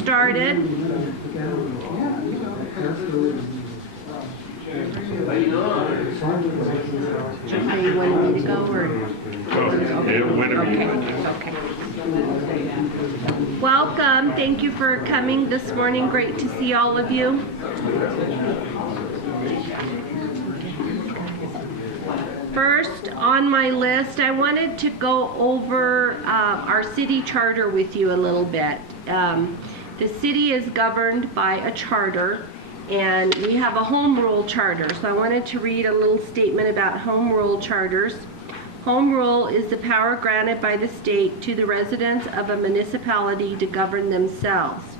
started. Are you wanting me to go or? Okay. Welcome. Thank you for coming this morning. Great to see all of you. First on my list, I wanted to go over our city charter with you a little bit. The city is governed by a charter, and we have a home rule charter. So I wanted to read a little statement about home rule charters. Home rule is the power granted by the state to the residents of a municipality to govern themselves.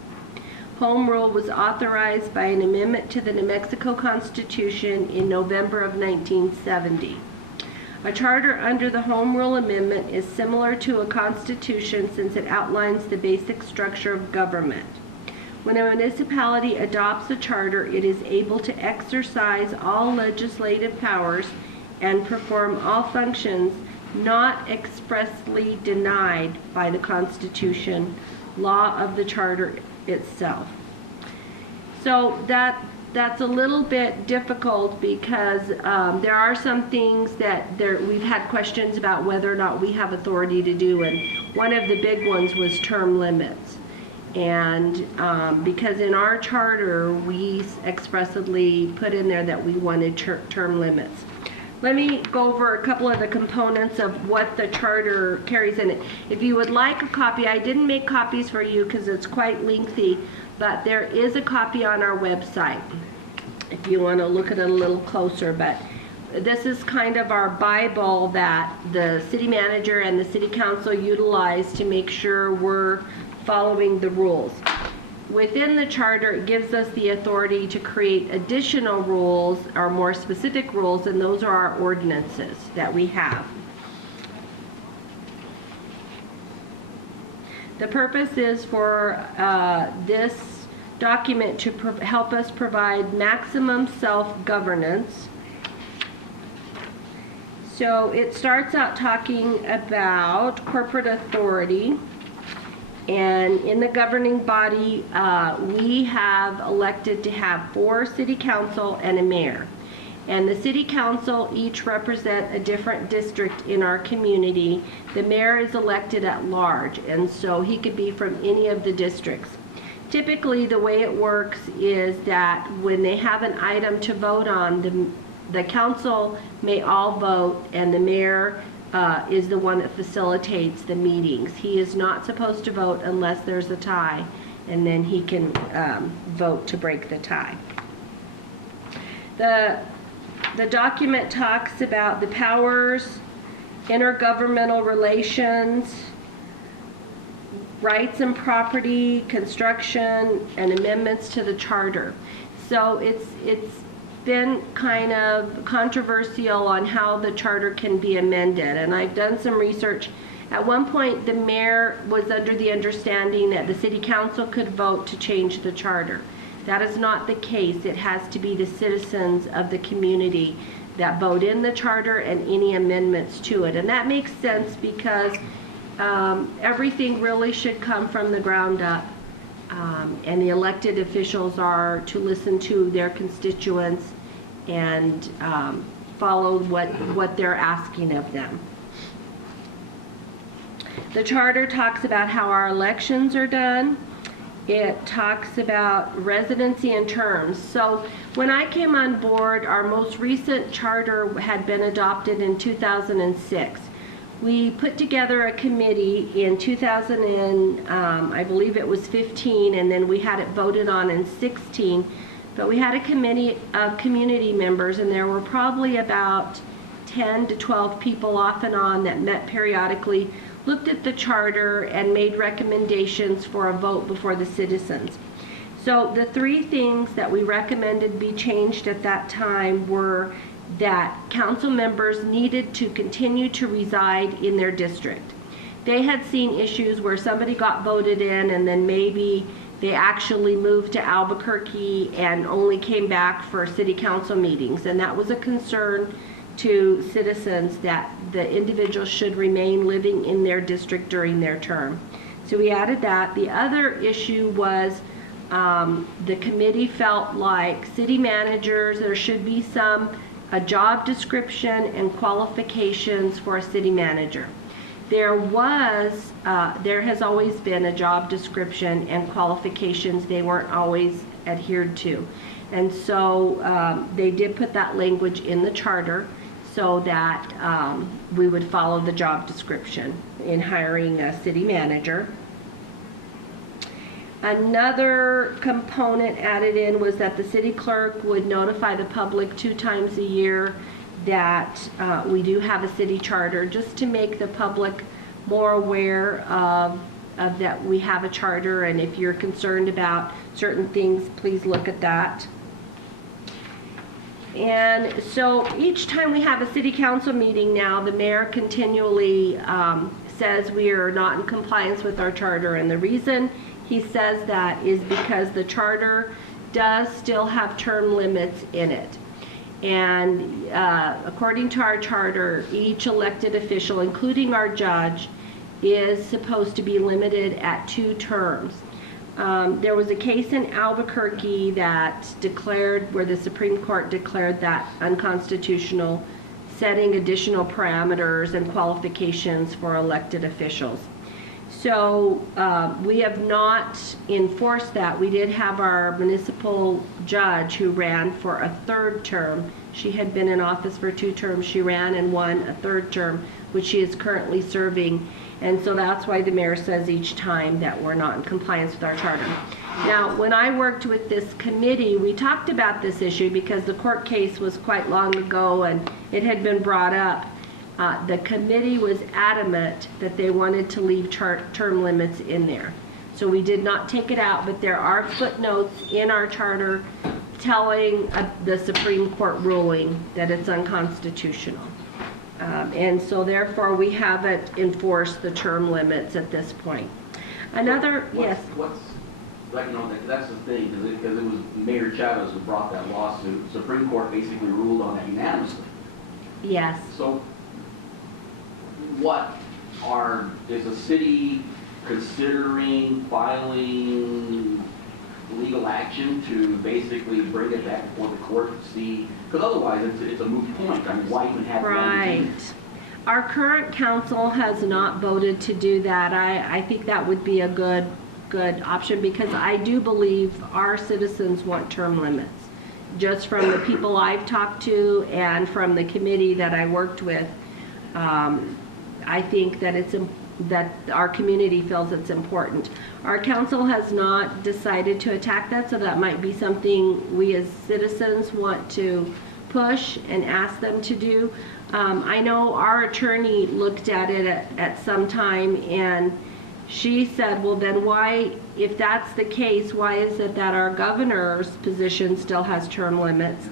Home rule was authorized by an amendment to the New Mexico Constitution in November of 1970. A charter under the Home Rule Amendment is similar to a constitution since it outlines the basic structure of government. When a municipality adopts a charter, it is able to exercise all legislative powers and perform all functions not expressly denied by the Constitution, law of the charter itself. So that's a little bit difficult because there are some things that we've had questions about whether or not we have authority to do, and one of the big ones was term limits. And because in our charter we expressly put in there that we wanted term limits. Let me go over a couple of the components of what the charter carries in it. If you would like a copy, I didn't make copies for you because it's quite lengthy, but there is a copy on our website if you want to look at it a little closer. But this is kind of our Bible that the city manager and the city council utilize to make sure we're following the rules. Within the charter, it gives us the authority to create additional rules or more specific rules, and those are our ordinances that we have. The purpose is for this document to help us provide maximum self-governance. So it starts out talking about corporate authority. And in the governing body, we have elected to have 4 city council and a mayor. And the city council each represent a different district in our community. The mayor is elected at large, and so he could be from any of the districts. Typically, the way it works is that when they have an item to vote on, the council may all vote, and the mayor is the one that facilitates the meetings. He is not supposed to vote unless there's a tie, and then he can vote to break the tie. The document talks about the powers, intergovernmental relations, rights and property, construction, and amendments to the charter. So it's been kind of controversial on how the charter can be amended, and I've done some research. At one point, the mayor was under the understanding that the city council could vote to change the charter. That is not the case. It has to be the citizens of the community that vote in the charter and any amendments to it, and that makes sense because everything really should come from the ground up. And the elected officials are to listen to their constituents and follow what they're asking of them. The charter talks about how our elections are done. It talks about residency and terms. So when I came on board, our most recent charter had been adopted in 2006. We put together a committee in 2000 and I believe it was 15, and then we had it voted on in 16. But we had a committee of community members, and there were probably about 10 to 12 people off and on that met periodically, looked at the charter, and made recommendations for a vote before the citizens. So the 3 things that we recommended be changed at that time were that council members needed to continue to reside in their district. They had seen issues where somebody got voted in and then maybe they actually moved to Albuquerque and only came back for city council meetings, and that was a concern to citizens that the individuals should remain living in their district during their term. So we added that. The other issue was the committee felt like city managers, there should be a job description and qualifications for a city manager. There has always been a job description and qualifications. They weren't always adhered to. And so they did put that language in the charter so that we would follow the job description in hiring a city manager. Another component added in was that the city clerk would notify the public 2 times a year that we do have a city charter, just to make the public more aware of that we have a charter, and if you're concerned about certain things, please look at that. And so each time we have a city council meeting now, the mayor continually says we are not in compliance with our charter, and the reason he says that is because the charter does still have term limits in it. And according to our charter, each elected official, including our judge, is supposed to be limited at 2 terms. There was a case in Albuquerque that declared, where the Supreme Court declared that unconstitutional, setting additional parameters and qualifications for elected officials. So we have not enforced that. We did have our municipal judge who ran for a 3rd term. She had been in office for 2 terms. She ran and won a 3rd term, which she is currently serving. And so that's why the mayor says each time that we're not in compliance with our charter. Now, when I worked with this committee, we talked about this issue because the court case was quite long ago and it had been brought up. The committee was adamant that they wanted to leave term limits in there. So we did not take it out, but there are footnotes in our charter telling the Supreme Court ruling that it's unconstitutional. And so therefore we haven't enforced the term limits at this point. Yes? Like, you know, that's the thing, because it was Mayor Chavez who brought that lawsuit. Supreme Court basically ruled on that unanimously. Yes. So is the city considering filing legal action to basically bring it back before the court to see, because otherwise it's a moot point. I mean, why even have right. Our current council has not voted to do that. I think that would be a good option, because I do believe our citizens want term limits. Just from the people I've talked to and from the committee that I worked with, I think that that our community feels it's important. Our council has not decided to attack that, so that might be something we as citizens want to push and ask them to do. I know our attorney looked at it at some time, and she said, well then why, if that's the case, why is it that our governor's position still has term limits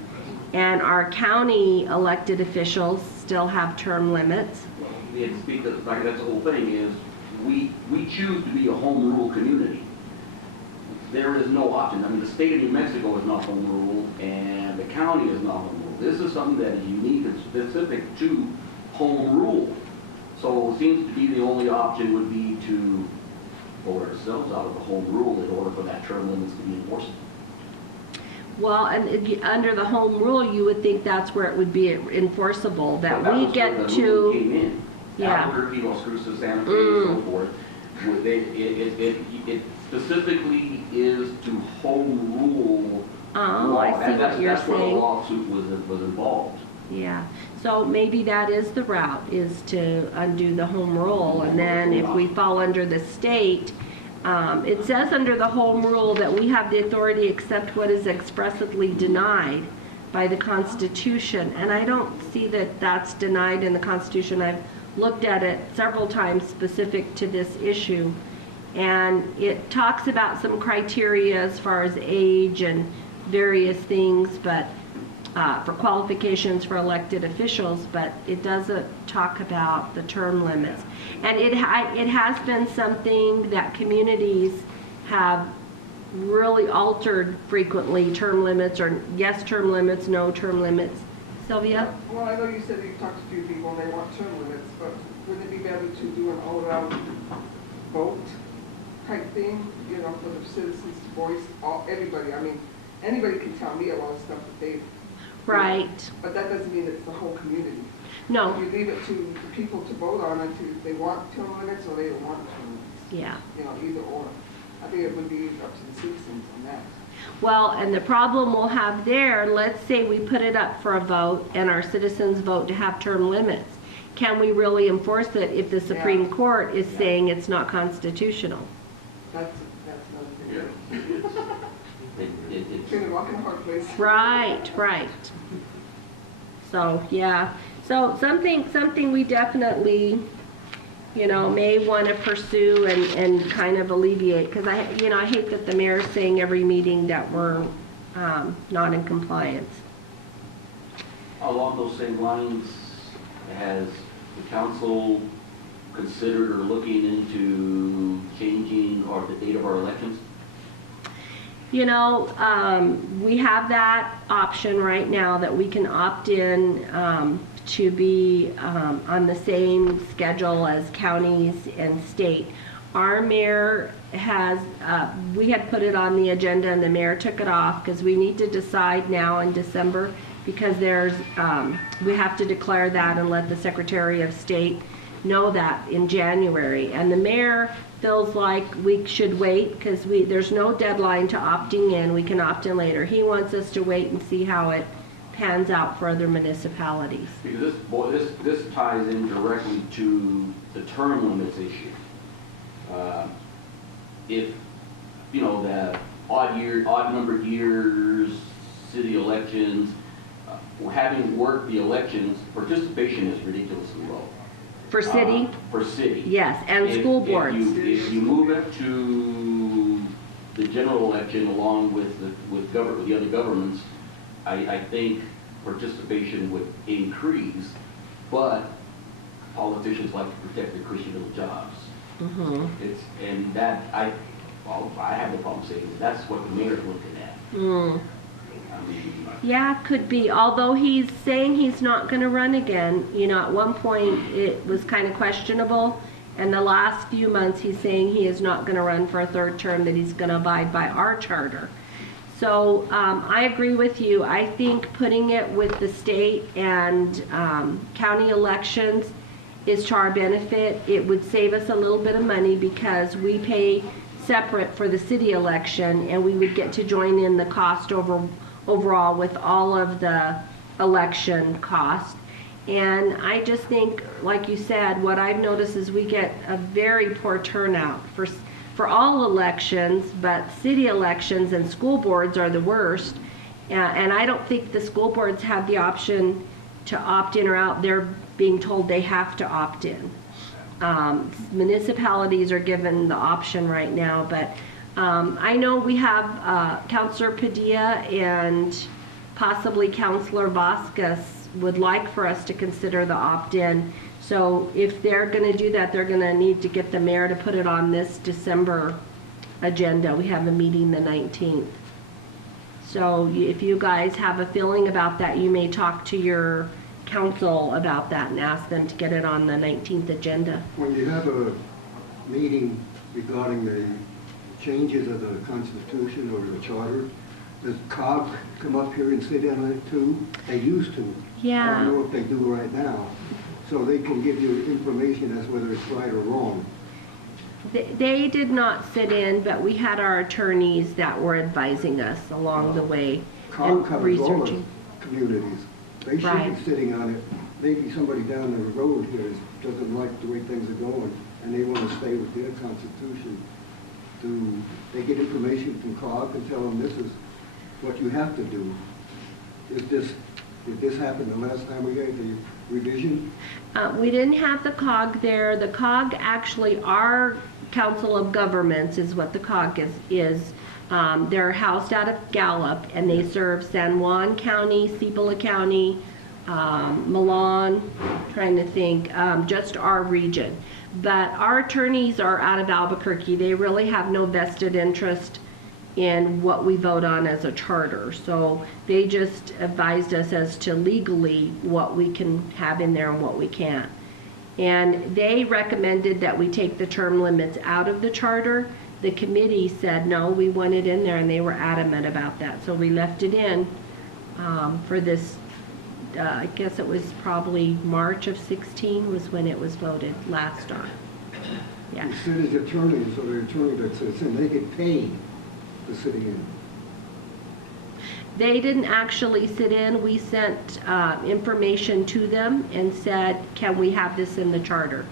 and our county elected officials still have term limits? It's because, like, that's the whole thing is, we choose to be a home rule community. There is no option. I mean, the state of New Mexico is not home rule, and the county is not home rule. This is something that is unique and specific to home rule. So it seems to be the only option would be to vote ourselves out of the home rule in order for that term limits to be enforceable. Well, and under the home rule, you would think that's where it would be enforceable, that we get to. Came in. Yeah. Albuquerque, Los Cruces, Santa Fe, and so forth. It specifically is to home rule. Oh, I see what you're saying. That's where the lawsuit was involved. Yeah. So maybe that is the route, is to undo the home rule, and then if we fall under the state, it says under the home rule that we have the authority to accept what is expressly denied by the Constitution, and I don't see that that's denied in the Constitution. I've looked at it several times specific to this issue, and it talks about some criteria as far as age and various things, but for qualifications for elected officials, but it doesn't talk about the term limits. And it has been something that communities have really altered frequently, term limits, or yes term limits, no term limits. Sylvia? Well, I know you said you talked to a few people and they want term limits, but wouldn't it be better to do an all-around vote type thing, you know, for the citizens to voice, everybody. I mean, anybody can tell me a lot of stuff that they. Right. But that doesn't mean it's the whole community. No. You leave it to the people to vote on it, if they want term limits or they don't want term limits. Yeah. You know, either or. I think it would be up to the citizens on that. Well, and the problem we'll have there, let's say we put it up for a vote and our citizens vote to have term limits. Can we really enforce it if the Supreme Court is saying it's not constitutional? That's another thing. It's Between a rock and a hard place. Right, right. So, yeah. So something we definitely, you know, may want to pursue and kind of alleviate, because I hate that the mayor's saying every meeting that we're not in compliance. along those same lines, has the council considered or looking into changing or the date of our elections? You know, we have that option right now that we can opt in to be on the same schedule as counties and state. Our mayor has, we had put it on the agenda and the mayor took it off because we need to decide now in December, because there's, we have to declare that and let the Secretary of State know that in January. And the mayor feels like we should wait because there's no deadline to opting in. We can opt in later. He wants us to wait and see how it pans out for other municipalities. Because this ties in directly to the term limits issue. If, you know, the odd numbered years, city elections, having worked the elections, participation is ridiculously low. For city? For city. Yes, and school boards. If you move it to the general election along with the other governments, I think participation would increase, but politicians like to protect their cushy little jobs. Mm-hmm. I have no problem saying that's what the mayor's looking at. Mm. I mean, Yeah, could be. Although he's saying he's not going to run again. You know, at one point it was kind of questionable. And the last few months he's saying he is not going to run for a third term, that he's going to abide by our charter. So I agree with you. I think putting it with the state and county elections is to our benefit. It would save us a little bit of money because we pay separate for the city election, and we would get to join in the cost overall with all of the election cost. And I just think, like you said, what I've noticed is we get a very poor turnout for all elections, but city elections and school boards are the worst. And I don't think the school boards have the option to opt in or out. They're being told they have to opt in. Municipalities are given the option right now, but I know we have Councilor Padilla and possibly Councilor Vasquez would like for us to consider the opt-in. So if they're going to do that, they're going to need to get the mayor to put it on this December agenda. We have a meeting the 19th. So if you guys have a feeling about that, you may talk to your council about that and ask them to get it on the 19th agenda. When you have a meeting regarding the changes of the Constitution or the Charter, does COG come up here and sit in on it too? They used to. Yeah. I don't know if they do right now. So they can give you information as whether it's right or wrong. They did not sit in, but we had our attorneys that were advising us along the way COG and covers all the researching. communities. They should Right. be sitting on it. Maybe somebody down the road here doesn't like the way things are going, and they want to stay with their Constitution. They get information from COG and tell them this is what you have to do. Did this happen the last time we had the revision? We didn't have the COG there. The COG actually, our Council of Governments is what the COG is. They're housed out of Gallup, and they serve San Juan County, Cibola County, Milan, trying to think, just our region. But our attorneys are out of Albuquerque. They really have no vested interest in what we vote on as a charter. So they just advised us as to legally what we can have in there and what we can't. And they recommended that we take the term limits out of the charter the committee said, no, we want it in there, and they were adamant about that. So we left it in for this, I guess it was probably March of 16 was when it was voted last on. Yeah. The city's attorney, so the attorney that sits in, they get paid to sit in. They didn't actually sit in. We sent information to them and said, can we have this in the charter?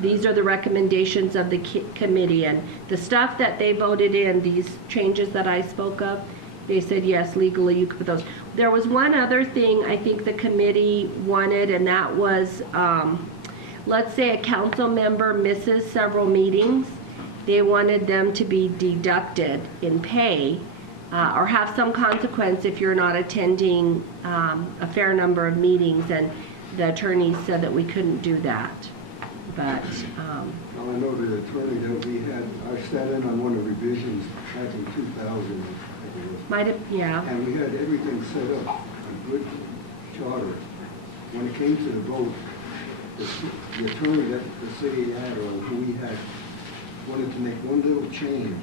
These are the recommendations of the committee, and the stuff that they voted in, these changes that I spoke of, they said, yes, legally you could put those. There was one other thing I think the committee wanted, and that was, let's say a council member misses several meetings. They wanted them to be deducted in pay or have some consequence if you're not attending a fair number of meetings, and the attorney said that we couldn't do that. But Well, I know the attorney that we had, I sat in on one of the revisions back in 2000, I think it was. might have, yeah. And we had everything set up, a good charter. When it came to the vote, the attorney that the city had, or who we had, wanted to make one little change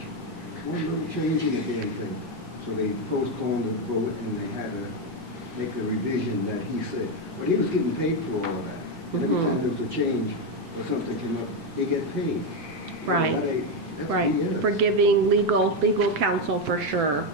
in the damn thing. So they postponed the vote, and they had to make the revision that he said. But he was getting paid for all of that. And every time there was a change or something came up, they get paid. Right. That's Right, BS. for giving legal counsel for sure.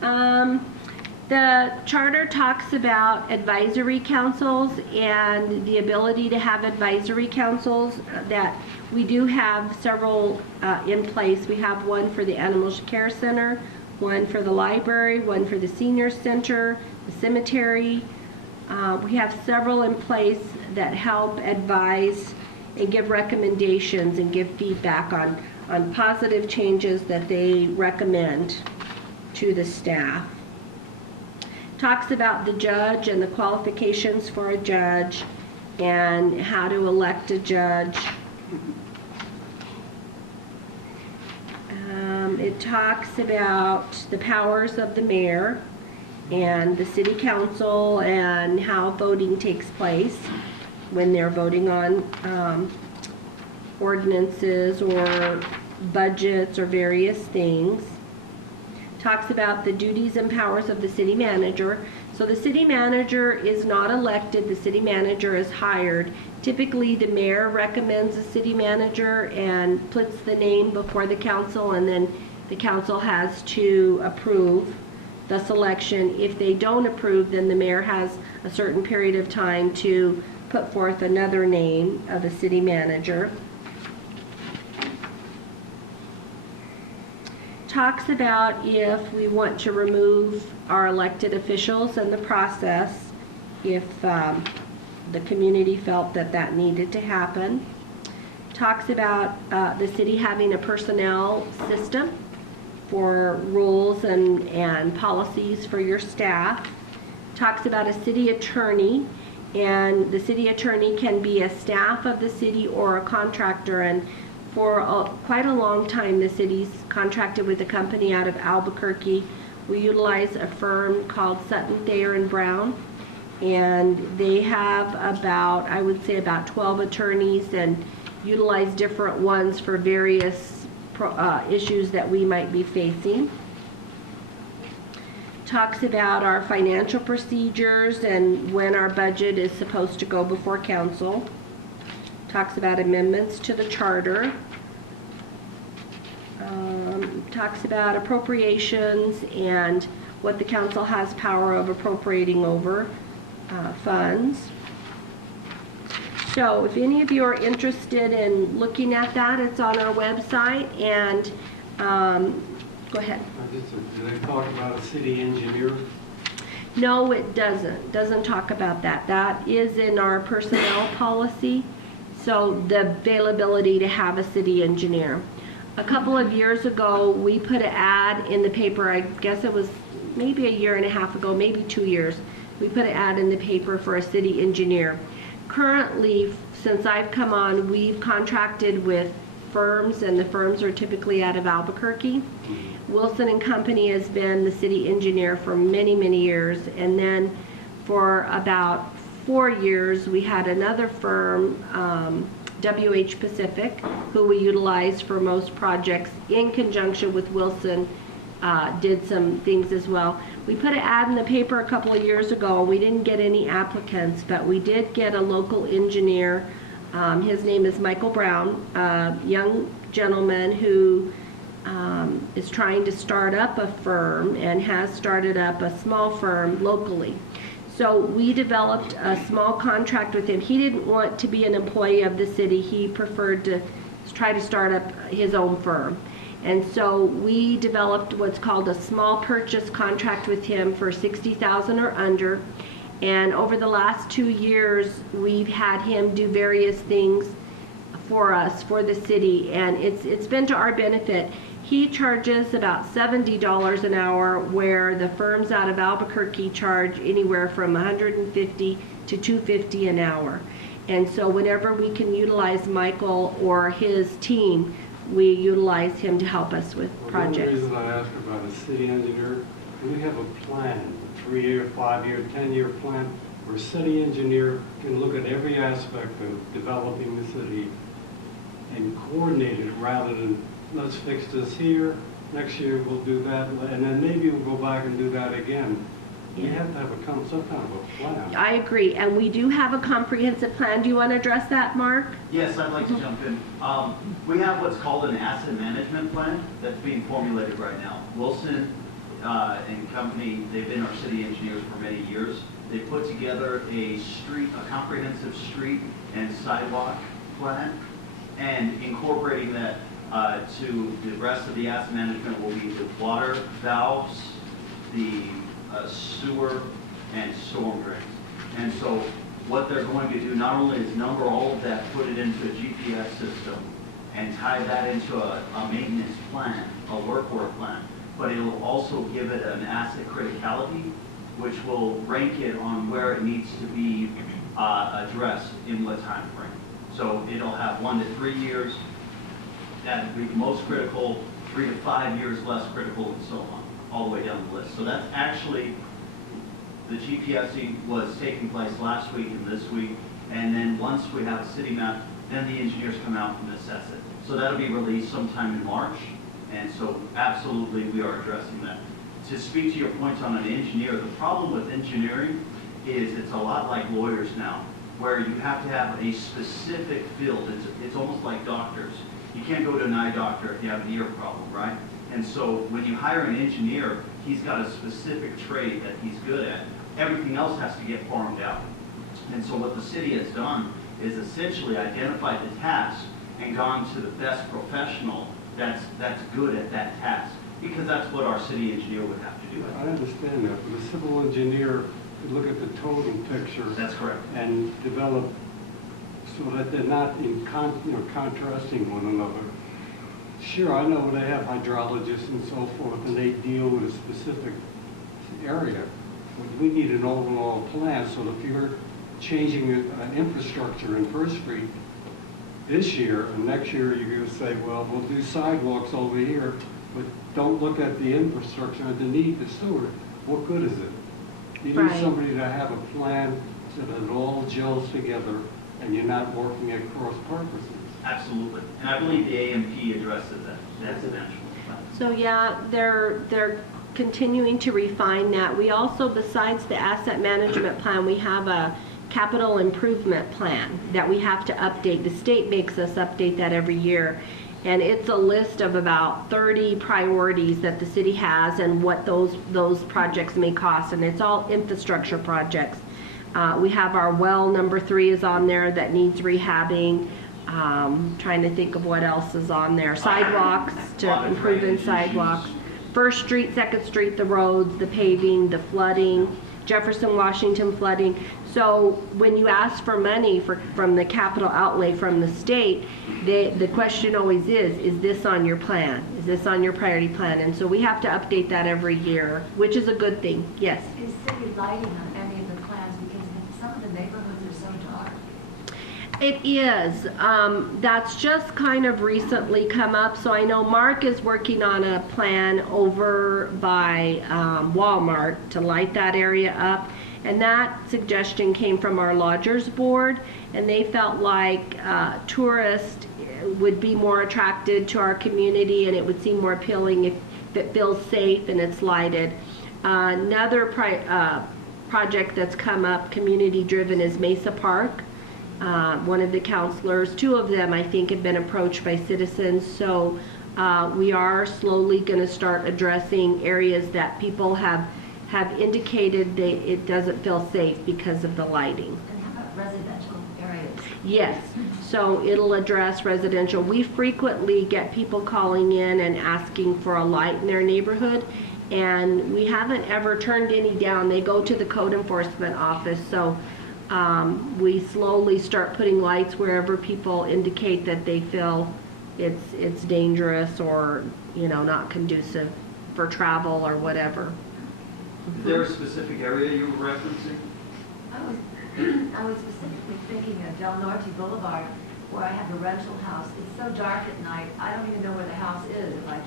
The charter talks about advisory councils and the ability to have advisory councils that we do have several in place. We have one for the Animal Care Center, one for the library, one for the senior center, the cemetery. We have several in place that help advise and give recommendations and give feedback on positive changes that they recommend to the staff. Talks about the judge and the qualifications for a judge and how to elect a judge. It talks about the powers of the mayor and the city council and how voting takes place when they're voting on ordinances or budgets or various things. Talks about the duties and powers of the city manager. So the city manager is not elected, the city manager is hired. Typically the mayor recommends a city manager and puts the name before the council, and then the council has to approve the selection. If they don't approve, then the mayor has a certain period of time to put forth another name of a city manager. Talks about if we want to remove our elected officials in the process, if the community felt that that needed to happen. Talks about the city having a personnel system for rules and policies for your staff. Talks about a city attorney, and the city attorney can be a staff of the city or a contractor, and for quite a long time the city's contracted with a company out of Albuquerque. We utilize a firm called Sutton, Thayer & Brown, and they have about, I would say about 12 attorneys and utilize different ones for various issues that we might be facing. Talks about our financial procedures and when our budget is supposed to go before council. Talks about amendments to the charter. Talks about appropriations and what the council has power of appropriating over funds. So if any of you are interested in looking at that, it's on our website, and go ahead. Do they talk about a city engineer? No, it doesn't talk about that. That is in our personnel policy, so the availability to have a city engineer. A couple of years ago, we put an ad in the paper, I guess it was maybe a year and a half ago, maybe 2 years. We put an ad in the paper for a city engineer. Currently, since I've come on, we've contracted with firms, and the firms are typically out of Albuquerque. Wilson & Company has been the city engineer for many, many years, and then for about 4 years we had another firm WH Pacific, who we utilize for most projects in conjunction with Wilson, did some things as well. We put an ad in the paper a couple of years ago. We didn't get any applicants, but we did get a local engineer. His name is Michael Brown, a young gentleman who is trying to start up a firm and has started up a small firm locally. So we developed a small contract with him. He didn't want to be an employee of the city. He preferred to try to start up his own firm. And so we developed what's called a small purchase contract with him for $60,000 or under. And over the last 2 years, we've had him do various things for us, for the city, and it's been to our benefit. He charges about $70 an hour, where the firms out of Albuquerque charge anywhere from $150 to $250 an hour. And so whenever we can utilize Michael or his team, we utilize him to help us with projects. The only reason I ask about a city engineer, we have a plan, a 3-year, 5-year, 10-year plan, where a city engineer can look at every aspect of developing the city and coordinate it, rather than let's fix this here, next year we'll do that, and then maybe we'll go back and do that again. We have to have some kind of a plan. I agree, and we do have a comprehensive plan. Do you want to address that, Mark? Yes, I'd like to jump in. We have what's called an asset management plan that's being formulated right now. Wilson and company, they've been our city engineers for many years. They put together a comprehensive street and sidewalk plan, and incorporating that to the rest of the asset management will be the water valves, the sewer, and storm drains. And so what they're going to do not only is number all of that, put it into a GPS system, and tie that into a maintenance plan, a work order plan, but it'll also give it an asset criticality, which will rank it on where it needs to be addressed in what time frame. So it'll have 1 to 3 years, that would be the most critical, 3 to 5 years less critical, and so on, all the way down the list. So that's actually, the GPSing was taking place last week and this week, and then once we have a city map, then the engineers come out and assess it. So that'll be released sometime in March, and so absolutely we are addressing that. To speak to your point on an engineer, the problem with engineering is it's a lot like lawyers now, where you have to have a specific field. It's almost like doctors. You can't go to an eye doctor if you have an ear problem, right? And so when you hire an engineer, he's got a specific trade that he's good at. Everything else has to get farmed out. And so what the city has done is essentially identified the task and gone to the best professional that's good at that task, because that's what our city engineer would have to do. I understand that, but a civil engineer could look at the total picture. That's correct. And develop so that they're not in contrasting one another. Sure, I know they have hydrologists and so forth, and they deal with a specific area. But we need an overall plan, so if you're changing an infrastructure in First Street this year, and next year you're going to say, well, we'll do sidewalks over here, but don't look at the infrastructure underneath the sewer. What good is it? You need somebody to have a plan so that it all gels together and you're not working at cross purposes. Absolutely. And I believe the AMP addresses that. That's an actual plan. So yeah, they're continuing to refine that. We also, besides the asset management plan, we have a capital improvement plan that we have to update. The state makes us update that every year. And it's a list of about 30 priorities that the city has and what those projects may cost. And it's all infrastructure projects. We have our well number 3 is on there that needs rehabbing. Trying to think of what else is on there. Sidewalks, to improve in sidewalks. First Street, Second Street, the roads, the paving, the flooding, Jefferson, Washington flooding. So when you ask for money from the capital outlay from the state, the question always is this on your plan? Is this on your priority plan? And so we have to update that every year, which is a good thing. Yes? Is city lighting on any of the plans, because some of the neighborhoods are so dark? It is. That's just kind of recently come up. So I know Mark is working on a plan over by Walmart to light that area up. And that suggestion came from our lodgers board, and they felt like tourists would be more attracted to our community, and it would seem more appealing if it feels safe and it's lighted. Another project that's come up, community-driven, is Mesa Park. One of the counselors, two of them, I think, have been approached by citizens. So we are slowly going to start addressing areas that people have indicated it doesn't feel safe because of the lighting. And how about residential areas? Yes, so it'll address residential. We frequently get people calling in and asking for a light in their neighborhood, and we haven't ever turned any down. They go to the code enforcement office, so we slowly start putting lights wherever people indicate that they feel it's dangerous or, you know, not conducive for travel or whatever. Is there a specific area you were referencing? I was specifically thinking of Del Norte Boulevard, where I have a rental house. It's so dark at night, I don't even know where the house is if I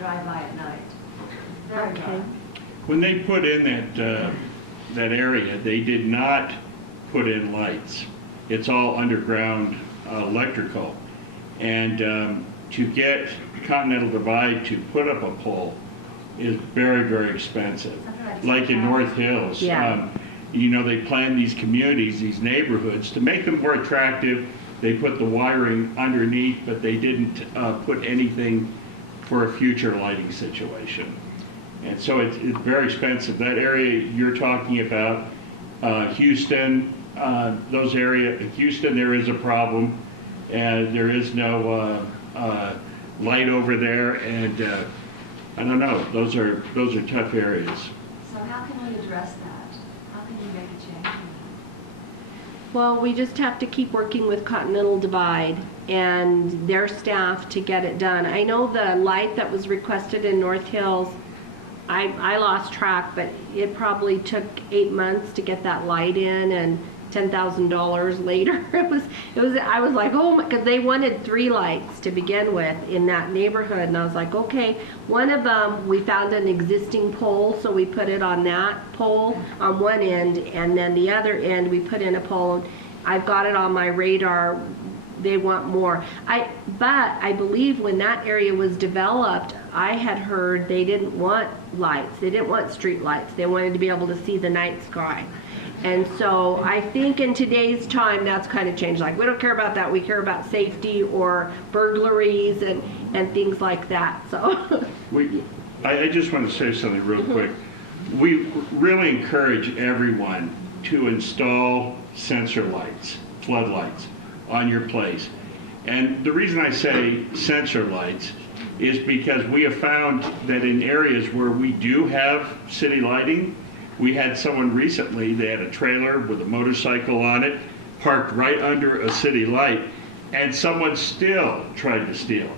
drive by at night. It's very dark. When they put in that area, they did not put in lights. It's all underground electrical. And to get Continental Divide to put up a pole is very, very expensive. Like in North Hills. Yeah. You know, they plan these communities, these neighborhoods, to make them more attractive. They put the wiring underneath, but they didn't put anything for a future lighting situation. And so it's very expensive. That area you're talking about, Houston, those areas, Houston, there is a problem. And there is no light over there, and I don't know. Those are tough areas. So how can we address that? How can we make a change? Well, we just have to keep working with Continental Divide and their staff to get it done. I know the light that was requested in North Hills, I lost track, but it probably took 8 months to get that light in, and $10,000 later. I was like, oh my, because they wanted 3 lights to begin with in that neighborhood, and I was like, okay. One of them, we found an existing pole, so we put it on that pole on one end, and then the other end we put in a pole. I've got it on my radar. They want more. But I believe when that area was developed, I had heard they didn't want lights. They didn't want street lights. They wanted to be able to see the night sky. And so I think in today's time, that's kind of changed. Like, we don't care about that. We care about safety or burglaries and things like that. So I just want to say something real quick. We really encourage everyone to install sensor lights, floodlights, on your place. And the reason I say sensor lights is because we have found that in areas where we do have city lighting, we had someone recently, they had a trailer with a motorcycle on it, parked right under a city light, and someone still tried to steal it.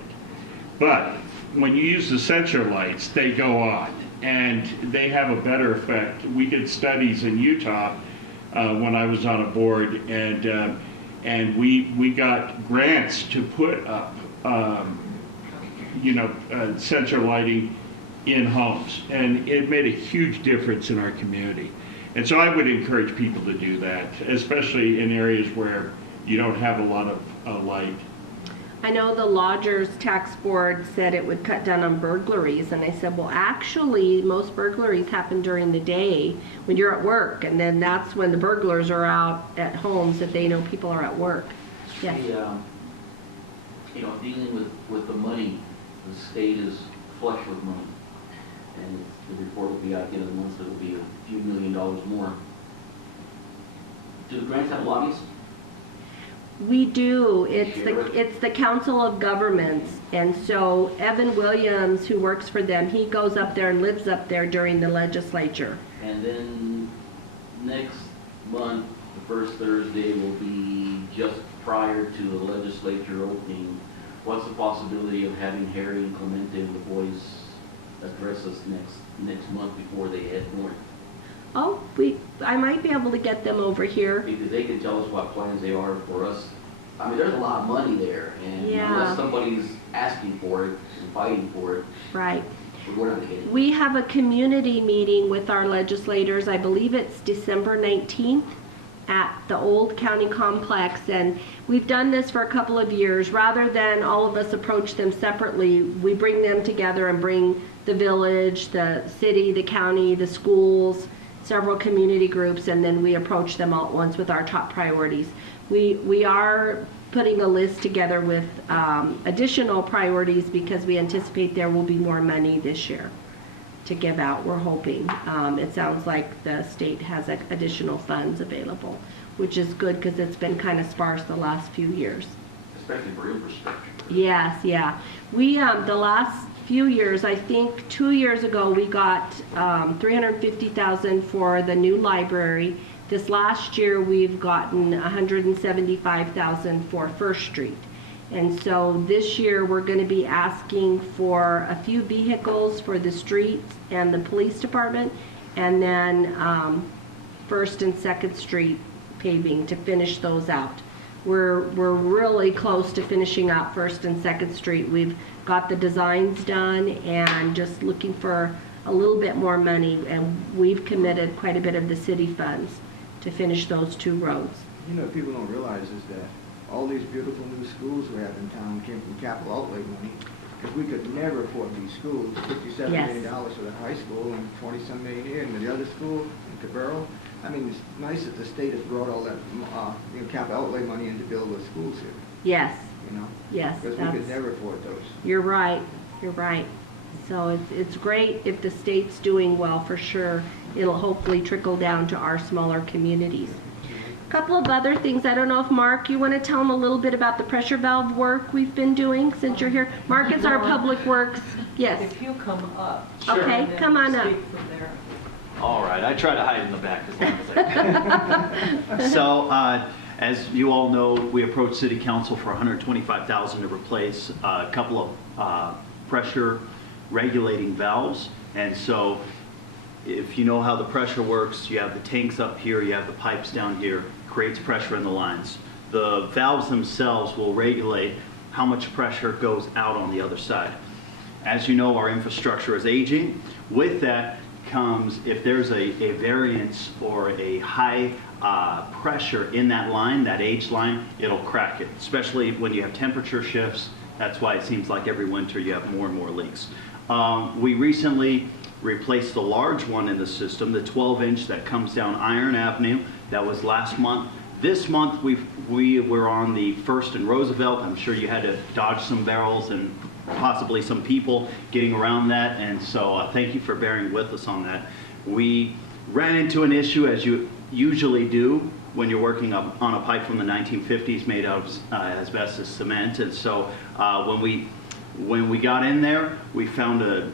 But when you use the sensor lights, they go on, and they have a better effect. We did studies in Utah when I was on a board, and we got grants to put up, sensor lighting in homes, and it made a huge difference in our community. And so I would encourage people to do that, especially in areas where you don't have a lot of light. I know the Lodgers Tax Board said it would cut down on burglaries, and I said, well, actually, most burglaries happen during the day when you're at work, and then that's when the burglars are out at homes if they know people are at work. Yes. Dealing with the money, the state is flush with money. And the report will be out at the end of the month, so it'll be a few $1 million more. Do the grants have lobbyists? We do. It's the Council of Governments, and so Evan Williams, who works for them, he goes up there and lives up there during the legislature. And then next month, the first Thursday will be just prior to the legislature opening. What's the possibility of having Harry and Clemente, the boys, address us next month before they head north? Oh, I might be able to get them over here. Because they can tell us what plans they are for us. I mean, there's a lot of money there, and Yeah. unless somebody's asking for it and fighting for it. Right. We're going on, Katie. We have a community meeting with our legislators, I believe it's December 19th, at the old county complex, and we've done this for a couple of years. Rather than all of us approach them separately, we bring them together and bring the village, the city, the county, the schools, several community groups, and then we approach them all at once with our top priorities. We are putting a list together with additional priorities because we anticipate there will be more money this year to give out, we're hoping. It sounds like the state has additional funds available, which is good because it's been kind of sparse the last few years. Especially for infrastructure. Yes, yeah. We, the last few years, I think 2 years ago, we got $350,000 for the new library. This last year, we've gotten $175,000 for First Street. And so this year, we're going to be asking for a few vehicles for the streets and the police department, and then First and Second Street paving to finish those out. We're really close to finishing out First and Second Street. We've got the designs done and just looking for a little bit more money, and we've committed quite a bit of the city funds to finish those two roads. You know, what people don't realize is that all these beautiful new schools we have in town came from capital outlay money, because we could never afford these schools. $57 million for the high school and 20-some million here, and the other school in Cabrillo. I mean, it's nice that the state has brought all that capital outlay money in to build the schools here. Yes. You know? Yes. Because we could never afford those. You're right. You're right. So it's great if the state's doing well, for sure. It'll hopefully trickle down to our smaller communities. A couple of other things. I don't know if Mark, you want to tell them a little bit about the pressure valve work we've been doing since you're here? Mark is our public works. Yes. If you come up. Okay, and then come on up. speak from there. All right, I try to hide in the back as long as I can. So, as you all know, we approached City Council for $125,000 to replace a couple of pressure regulating valves. And so, if you know how the pressure works, you have the tanks up here, you have the pipes down here, creates pressure in the lines. The valves themselves will regulate how much pressure goes out on the other side. As you know, our infrastructure is aging. With that comes, if there's a variance or a high pressure in that line, that aged line, it'll crack it, especially when you have temperature shifts. That's why it seems like every winter you have more and more leaks. We recently replaced the large one in the system, the 12-inch that comes down Iron Avenue. That was last month. This month we were on the First and Roosevelt. I'm sure you had to dodge some barrels and possibly some people getting around that, and so thank you for bearing with us on that. We ran into an issue, as you usually do when you're working on a pipe from the 1950s made out of asbestos cement, and so when we got in there, we found an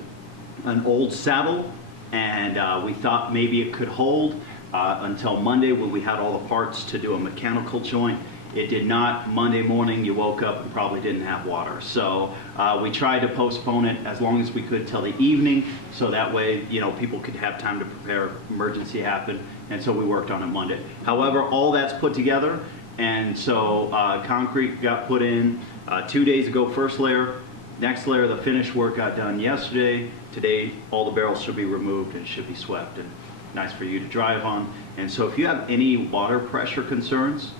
old saddle, and we thought maybe it could hold until Monday when we had all the parts to do a mechanical joint. It did not. Monday morning you woke up and probably didn't have water. So we tried to postpone it as long as we could till the evening, so that way people could have time to prepare, emergency happened, and so we worked on it Monday. However, all that's put together, and so concrete got put in 2 days ago, first layer. Next layer, the finished work got done yesterday. Today, all the barrels should be removed and should be swept, and nice for you to drive on. And so if you have any water pressure concerns,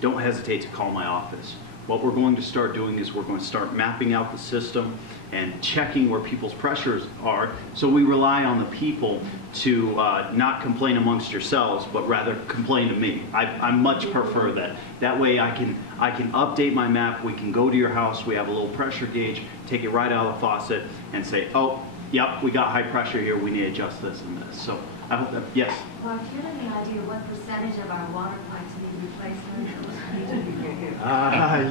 don't hesitate to call my office. What we're going to start doing is we're going to start mapping out the system and checking where people's pressures are. So we rely on the people to not complain amongst yourselves, but rather complain to me. I much prefer that. That way I can update my map. We can go to your house. We have a little pressure gauge, take it right out of the faucet and say, oh, yep, we got high pressure here. We need to adjust this and this. So I hope that, yes? Well, do you have any idea what percentage of our water pipes need replacement?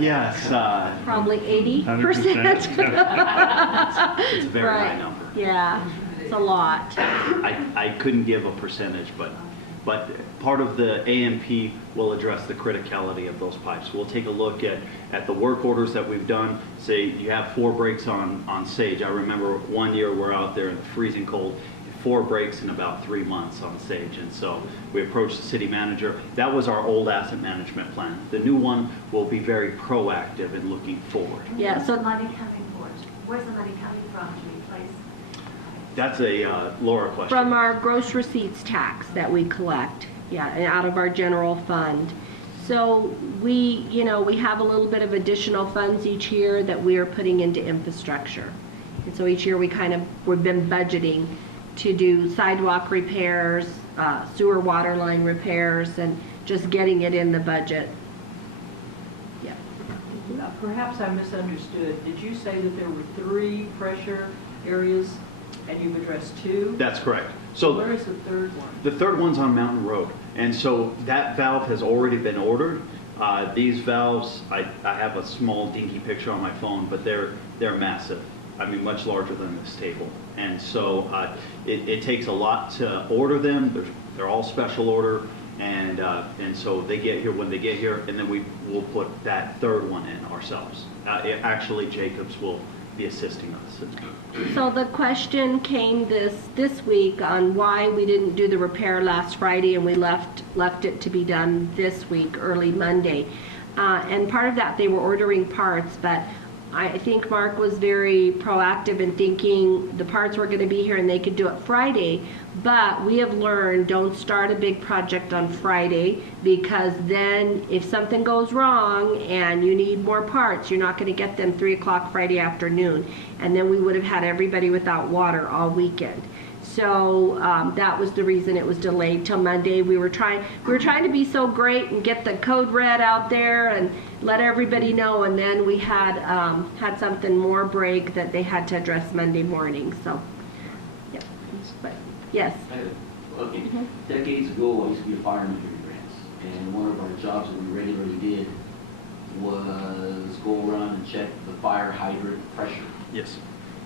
Yes. Probably 80%. 100%. It's a very high number. Yeah, it's a lot. I couldn't give a percentage, but part of the AMP will address the criticality of those pipes. We'll take a look at the work orders that we've done. Say you have 4 breaks on Sage. I remember one year we're out there in the freezing cold, 4 breaks in about 3 months on Sage, and so we approached the city manager. That was our old asset management plan. The new one will be very proactive in looking forward. Yeah, Where's so the money coming for? Where's the money coming from to replace? That's a Laura question. From our gross receipts tax that we collect, yeah, and out of our general fund. So we, you know, we have a little bit of additional funds each year that we are putting into infrastructure. And so each year we've been budgeting to do sidewalk repairs, sewer water line repairs, and just getting it in the budget. Yeah. Perhaps I misunderstood. Did you say that there were 3 pressure areas and you've addressed 2? That's correct. So Where is the third one? the third one's on Mountain Road, and so that valve has already been ordered. These valves, I have a small dinky picture on my phone, but they're massive. I mean, much larger than this table. And so it takes a lot to order them. They're all special order, and so they get here when they get here, and then we will put that third one in ourselves. Actually, Jacobs will be assisting us. So the question came this week on why we didn't do the repair last Friday and we left it to be done this week, early Monday. And part of that, they were ordering parts, but I think Mark was very proactive in thinking the parts were going to be here and they could do it Friday. But we have learned, don't start a big project on Friday, because then if something goes wrong and you need more parts, you're not going to get them 3 o'clock Friday afternoon. And then we would have had everybody without water all weekend. So that was the reason it was delayed till Monday. We were trying to be so great and get the code red out there and let everybody know, and then we had something more break that they had to address Monday morning. So, yeah. But yes. Okay. Decades ago, I used to be a fireman here in Grants, and one of our jobs that we regularly did was go around and check the fire hydrant pressure. Yes,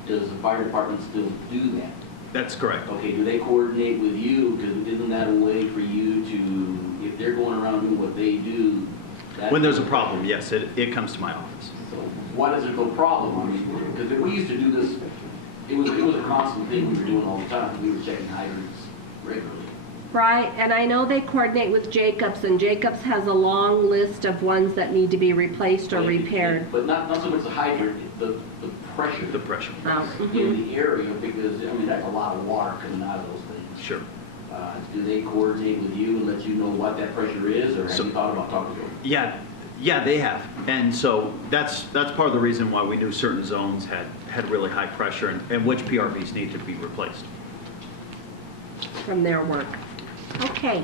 Does the fire department still do that? that's correct. Okay, do they coordinate with you? Because isn't that a way for you to, if they're going around doing what they do? When there's a problem, yes, it comes to my office. So why is it no problem? I mean, because we used to do this, it was a constant thing we were doing all the time. We were checking hydrants regularly. Right, and I know they coordinate with Jacobs, and Jacobs has a long list of ones that need to be replaced or repaired. But not so much the hydrant, the pressure. The pressure. In the area, because, I mean, that's a lot of water coming out of those things. Sure. Do they coordinate with you and let you know what that pressure is, or have you thought about talking to them? Yeah, they have. And so that's part of the reason why we knew certain zones had really high pressure and which PRVs need to be replaced. From their work. Okay,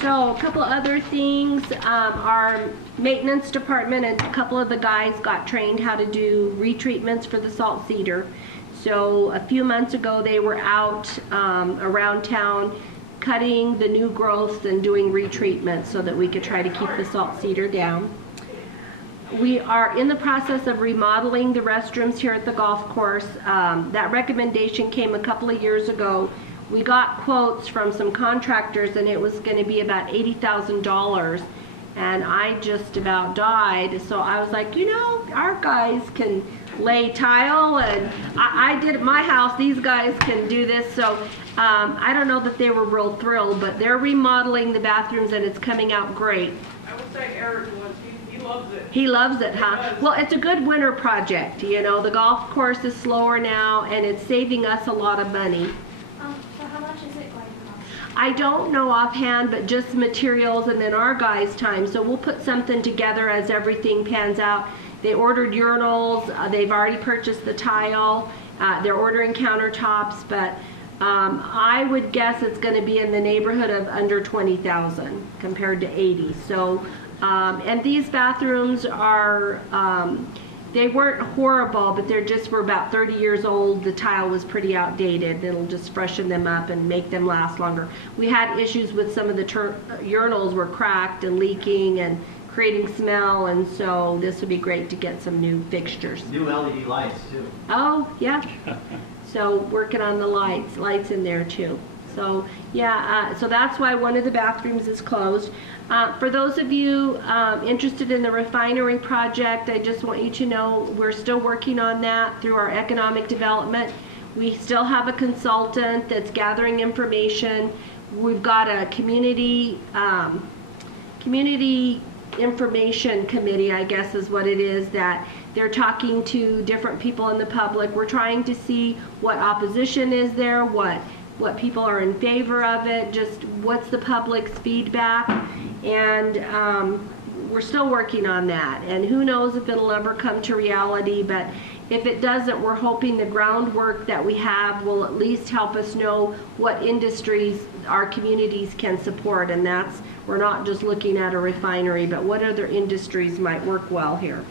so a couple other things. Our maintenance department and a couple of the guys got trained how to do retreatments for the salt cedar. So a few months ago, they were out around town cutting the new growths and doing retreatments so that we could try to keep the salt cedar down. We are in the process of remodeling the restrooms here at the golf course. That recommendation came a couple of years ago. We got quotes from some contractors and it was going to be about $80,000, and I just about died. So I was like, you know, our guys can lay tile, and I did at my house, these guys can do this. So I don't know that they were real thrilled, but they're remodeling the bathrooms and it's coming out great. I would say Eric was, he loves it. He loves it, huh? Well, it's a good winter project. You know, the golf course is slower now and it's saving us a lot of money. So how much is it going to cost? I don't know offhand, but just materials and then our guys' time. So we'll put something together as everything pans out. They ordered urinals. They've already purchased the tile. They're ordering countertops, but I would guess it's going to be in the neighborhood of under 20,000 compared to 80. So, and these bathrooms are, they weren't horrible, but they're just were about 30 years old. The tile was pretty outdated. It'll just freshen them up and make them last longer. We had issues with some of the urinals were cracked and leaking and creating smell, and so this would be great to get some new fixtures. New LED lights too. Oh, yeah. So working on the lights in there too. So yeah, so that's why one of the bathrooms is closed. For those of you interested in the refinery project, I just want you to know we're still working on that through our economic development. We still have a consultant that's gathering information. We've got a community information committee, I guess is what it is, that they're talking to different people in the public. We're trying to see what opposition is there, what people are in favor of it, just what's the public's feedback, and we're still working on that. And who knows if it'll ever come to reality, but if it doesn't, we're hoping the groundwork that we have will at least help us know what industries our communities can support, and that's, we're not just looking at a refinery, but what other industries might work well here.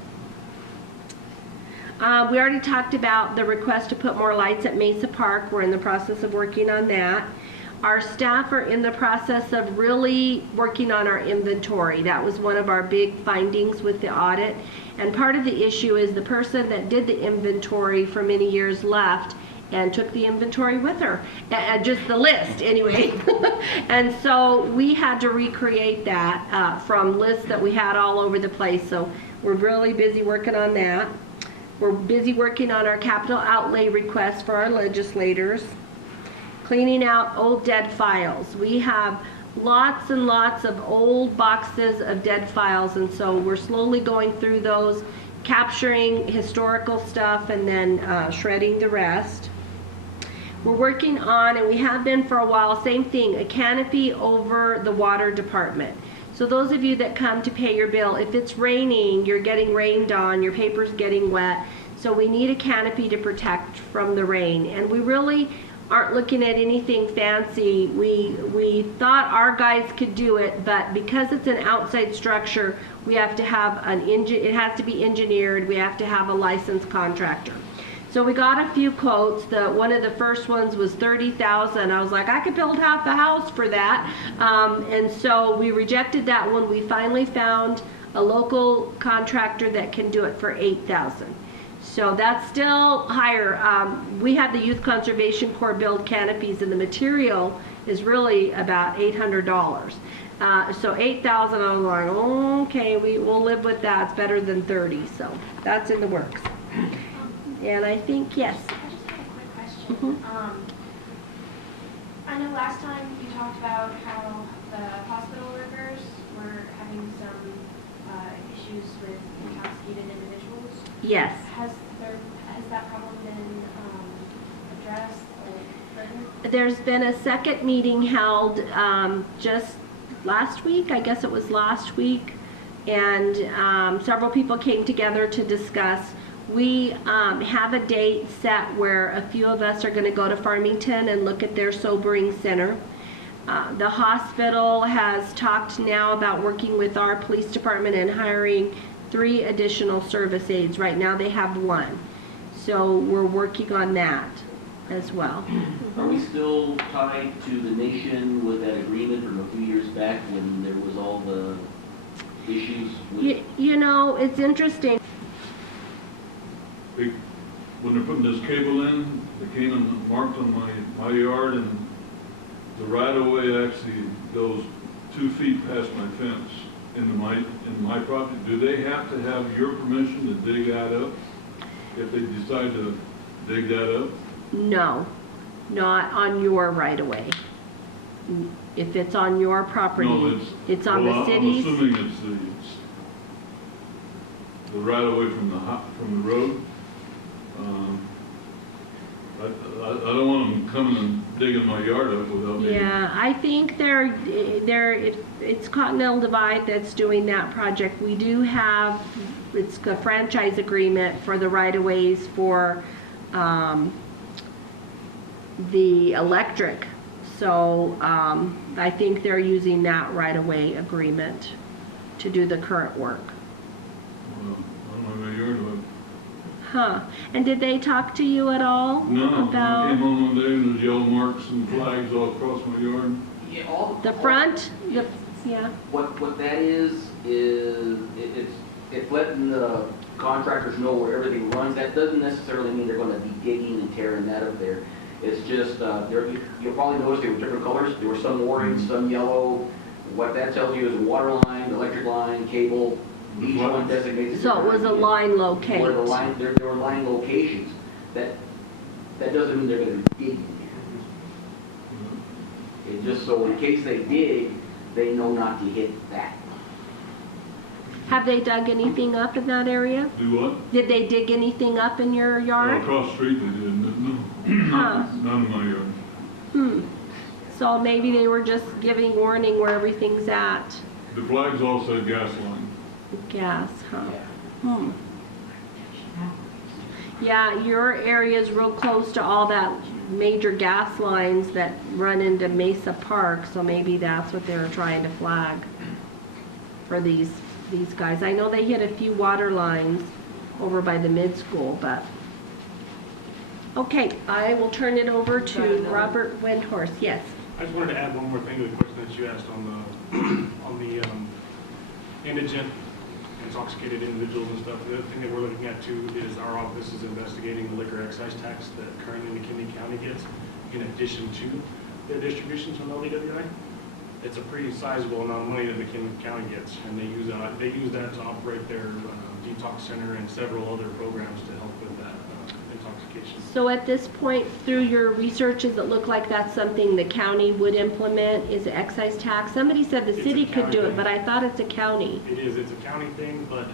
We already talked about the request to put more lights at Mesa Park. We're in the process of working on that. Our staff are in the process of really working on our inventory. That was one of our big findings with the audit. And part of the issue is the person that did the inventory for many years left and took the inventory with her, just the list anyway. And so we had to recreate that from lists that we had all over the place. So we're really busy working on that. We're busy working on our capital outlay requests for our legislators. Cleaning out old dead files. We have lots and lots of old boxes of dead files, and so we're slowly going through those, capturing historical stuff and then shredding the rest. We're working on, and we have been for a while, same thing, a canopy over the water department. So those of you that come to pay your bill, if it's raining, you're getting rained on, your paper's getting wet, so we need a canopy to protect from the rain. And we really aren't looking at anything fancy. We thought our guys could do it, but because it's an outside structure, we have to have it has to be engineered, we have to have a licensed contractor. So we got a few quotes. One of the first ones was $30,000. I was like, I could build half a house for that. And so we rejected that one. We finally found a local contractor that can do it for $8,000. So that's still higher. We had the Youth Conservation Corps build canopies, and the material is really about $800. So $8,000, I was like, okay, we'll live with that. It's better than 30. So that's in the works. And I think, yes. I just had a quick question. I know last time you talked about how the hospital workers were having some issues with intoxicated individuals. Yes. Has that problem been addressed or further? There's been a second meeting held just last week, I guess it was last week, and several people came together to discuss. We have a date set where a few of us are going to go to Farmington and look at their sobering center. The hospital has talked now about working with our police department and hiring 3 additional service aides. Right now they have 1. So we're working on that as well. Are we still tied to the nation with that agreement from a few years back when there was all the issues with... You know, it's interesting. When they're putting this cable in, they came and marked on my yard, and the right-of-way actually goes 2 feet past my fence into my property. Do they have to have your permission to dig that up if they decide to dig that up? No, not on your right-of-way. If it's on your property, No, it's on the city's. I'm assuming it's the right-of-way from the road. I don't want them coming and digging my yard up without me. Yeah, I think it's Continental Divide that's doing that project. We do have, it's a franchise agreement for the right-of-ways for the electric. So I think they're using that right-of-way agreement to do the current work. Well, I don't have a yard of it. Huh. And did they talk to you at all No, about I came home one day and there's yellow marks and flags all across my yard. Yeah, all the front? Yeah. What that is it's letting the contractors know where everything runs. That doesn't necessarily mean they're going to be digging and tearing that up there. It's just, you'll probably notice they were different colors. There were some orange, some yellow. What that tells you is a water line, electric line, cable. Each one designates. So it was a line locate. Where the line, there were line locations. That doesn't mean they're going to be digging there. It just so in case they dig, they know not to hit that. Have they dug anything up in that area? Do what? Did they dig anything up in your yard? Across the street they did, no, Huh. none in my yard. Hmm. So maybe they were just giving warning where everything's at. The flags all said gas line. Gas, huh? Hmm. Yeah, your area is real close to all that major gas lines that run into Mesa Park, so maybe that's what they were trying to flag for these guys. I know they hit a few water lines over by the mid-school, but... Okay, I will turn it over to Robert Windhorst. Yes. I just wanted to add one more thing to the question that you asked on the indigent, intoxicated individuals and stuff. The other thing that we're looking at too is our office is investigating the liquor excise tax that currently McKinley County gets in addition to their distributions from LDWI. It's a pretty sizable amount of money that McKinley County gets, and they use that to operate their detox center and several other programs to help with that intoxication. So at this point, through your research, does it look like that's something the county would implement, is the excise tax? Somebody said the city could do it, but I thought it's a county. It is, it's a county thing, but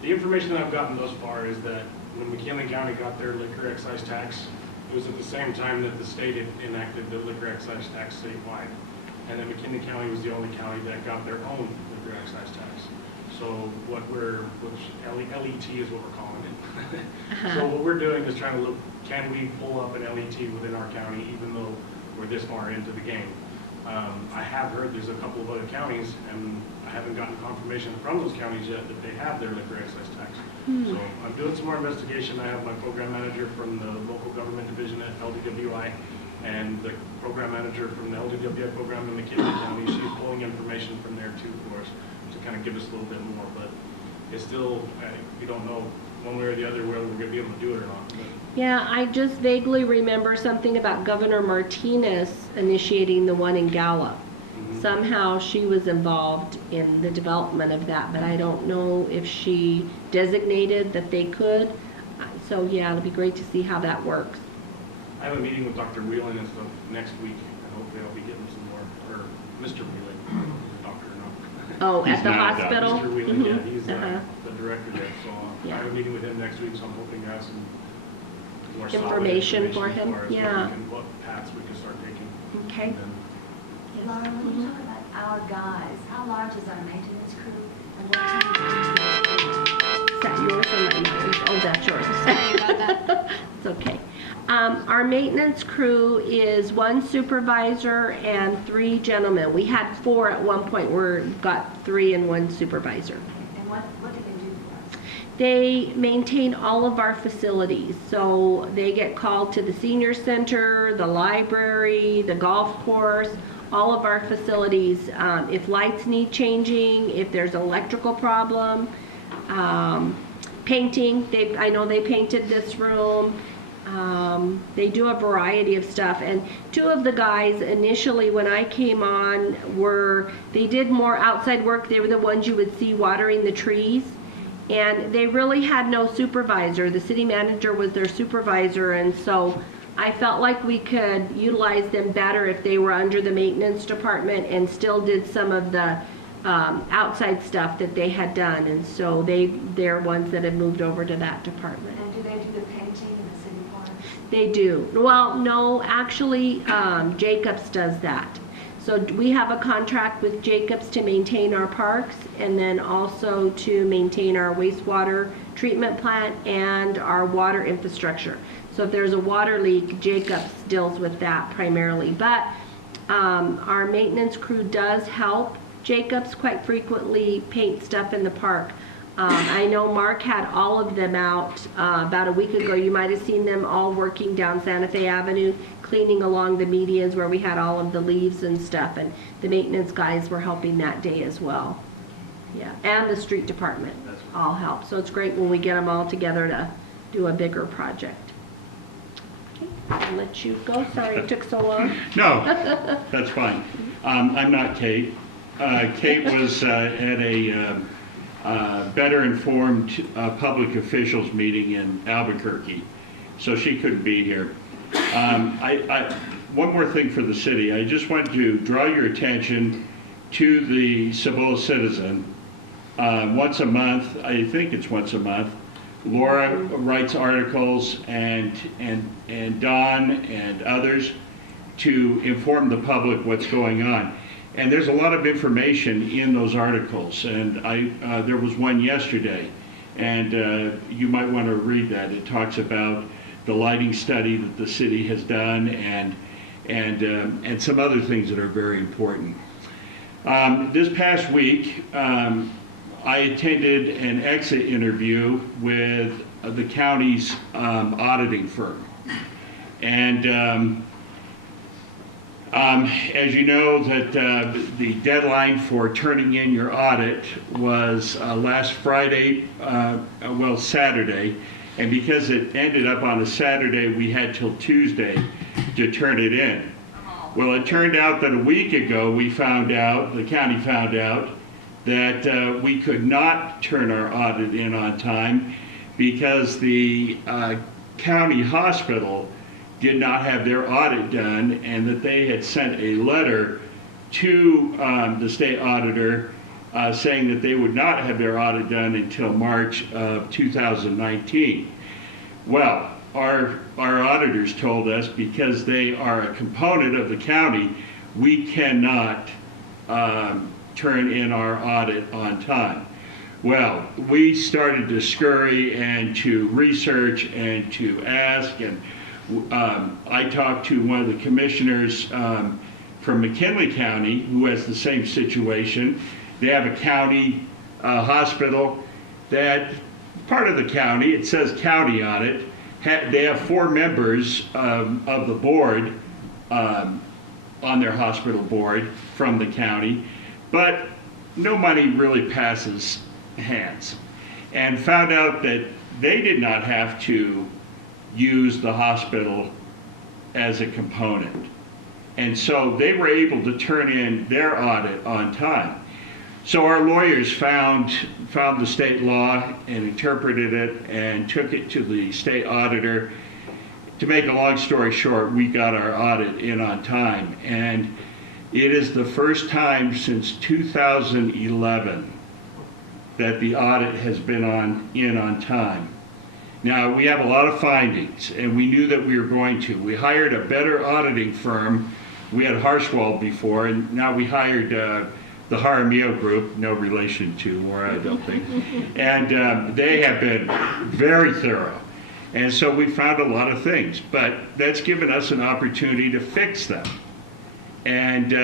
the information that I've gotten thus far is that when McKinley County got their liquor excise tax, it was at the same time that the state had enacted the liquor excise tax statewide. And then McKinley County was the only county that got their own liquor excise tax. So LET is what we're calling it. So what we're doing is trying to look, can we pull up an LET within our county even though we're this far into the game? I have heard there's a couple of other counties, and I haven't gotten confirmation from those counties yet that they have their liquor excise tax. So I'm doing some more investigation. I have my program manager from the local government division at LDWI and the program manager from the LDWI program in McKinley County. She's pulling information from there too for us to kind of give us a little bit more, but it's still, we don't know one way or the other whether we're going to be able to do it or not. But Yeah, I just vaguely remember something about Governor Martinez initiating the one in Gallup. Somehow she was involved in the development of that, but I don't know if she designated that they could. So yeah, it'll be great to see how that works. I have a meeting with Dr. Wheelan and stuff next week, and hopefully I'll be getting some more, or Mr. Wheelan, doctor, no. Oh, He's at the not a doctor. hospital? Mr. Wheelan, yeah, he's Uh-huh. the director there, so I have a meeting with him next week, so I'm hoping to have some more solid Information for him, as yeah. what paths we can start taking. Okay. And then Laura, when you talk about our guys, how large is our maintenance crew? And what time Is that yours or mine? Oh, that's yours. Sorry about that. It's okay. Our maintenance crew is 1 supervisor and 3 gentlemen. We had 4 at one point. We've got 3 and 1 supervisor. and what do they do for us? They maintain all of our facilities. So they get called to the senior center, the library, the golf course, all of our facilities. If lights need changing, if there's an electrical problem, painting, I know they painted this room. They do a variety of stuff, and 2 of the guys initially when I came on they did more outside work. They were the ones you would see watering the trees, and they really had no supervisor. The city manager was their supervisor, and so I felt like we could utilize them better if they were under the maintenance department and still did some of the outside stuff that they had done, and so they're ones that have moved over to that department. And do they do the painting in the city parks? They do. Well, no, actually, Jacobs does that. So we have a contract with Jacobs to maintain our parks and then also to maintain our wastewater treatment plant and our water infrastructure. So if there's a water leak, Jacobs deals with that primarily. But our maintenance crew does help Jacobs quite frequently paint stuff in the park. I know Mark had all of them out about a week ago. You might have seen them all working down Santa Fe Avenue, cleaning along the medians where we had all of the leaves and stuff, and the maintenance guys were helping that day as well. Yeah, and the street department all help. So it's great when we get them all together to do a bigger project. Okay, I'll let you go. Sorry it took so long. No, that's fine. I'm not Kate. Kate was at a Better Informed Public Officials meeting in Albuquerque, so she couldn't be here. One more thing for the city. I just want to draw your attention to the Civil Citizen once a month. I think it's once a month. Laura writes articles, and Don and others, to inform the public what's going on. And there's a lot of information in those articles, and there was one yesterday, and you might want to read that. It talks about the lighting study that the city has done, and some other things that are very important. This past week, I attended an exit interview with the county's auditing firm. And as you know, that the deadline for turning in your audit was last Friday, Saturday, and because it ended up on a Saturday, we had till Tuesday to turn it in. Well, it turned out that a week ago, the county found out that we could not turn our audit in on time because the county hospital did not have their audit done, and that they had sent a letter to the state auditor saying that they would not have their audit done until March of 2019. Well, our auditors told us, because they are a component of the county, we cannot turn in our audit on time. Well, we started to scurry and to research and to ask, and I talked to one of the commissioners from McKinley County, who has the same situation. They have a county hospital that, part of the county, it says county on it, they have 4 members of the board on their hospital board from the county, but no money really passes hands. And found out that they did not have to use the hospital as a component. And so they were able to turn in their audit on time. So our lawyers found the state law and interpreted it and took it to the state auditor. To make a long story short, we got our audit in on time. And it is the first time since 2011 that the audit has been in on time. Now, we have a lot of findings, and we knew that we were going to. We hired a better auditing firm. We had Harshwald before, and now we hired the Jaramillo Group, no relation to Laura, I don't think. And they have been very thorough. And so we found a lot of things, but that's given us an opportunity to fix them. And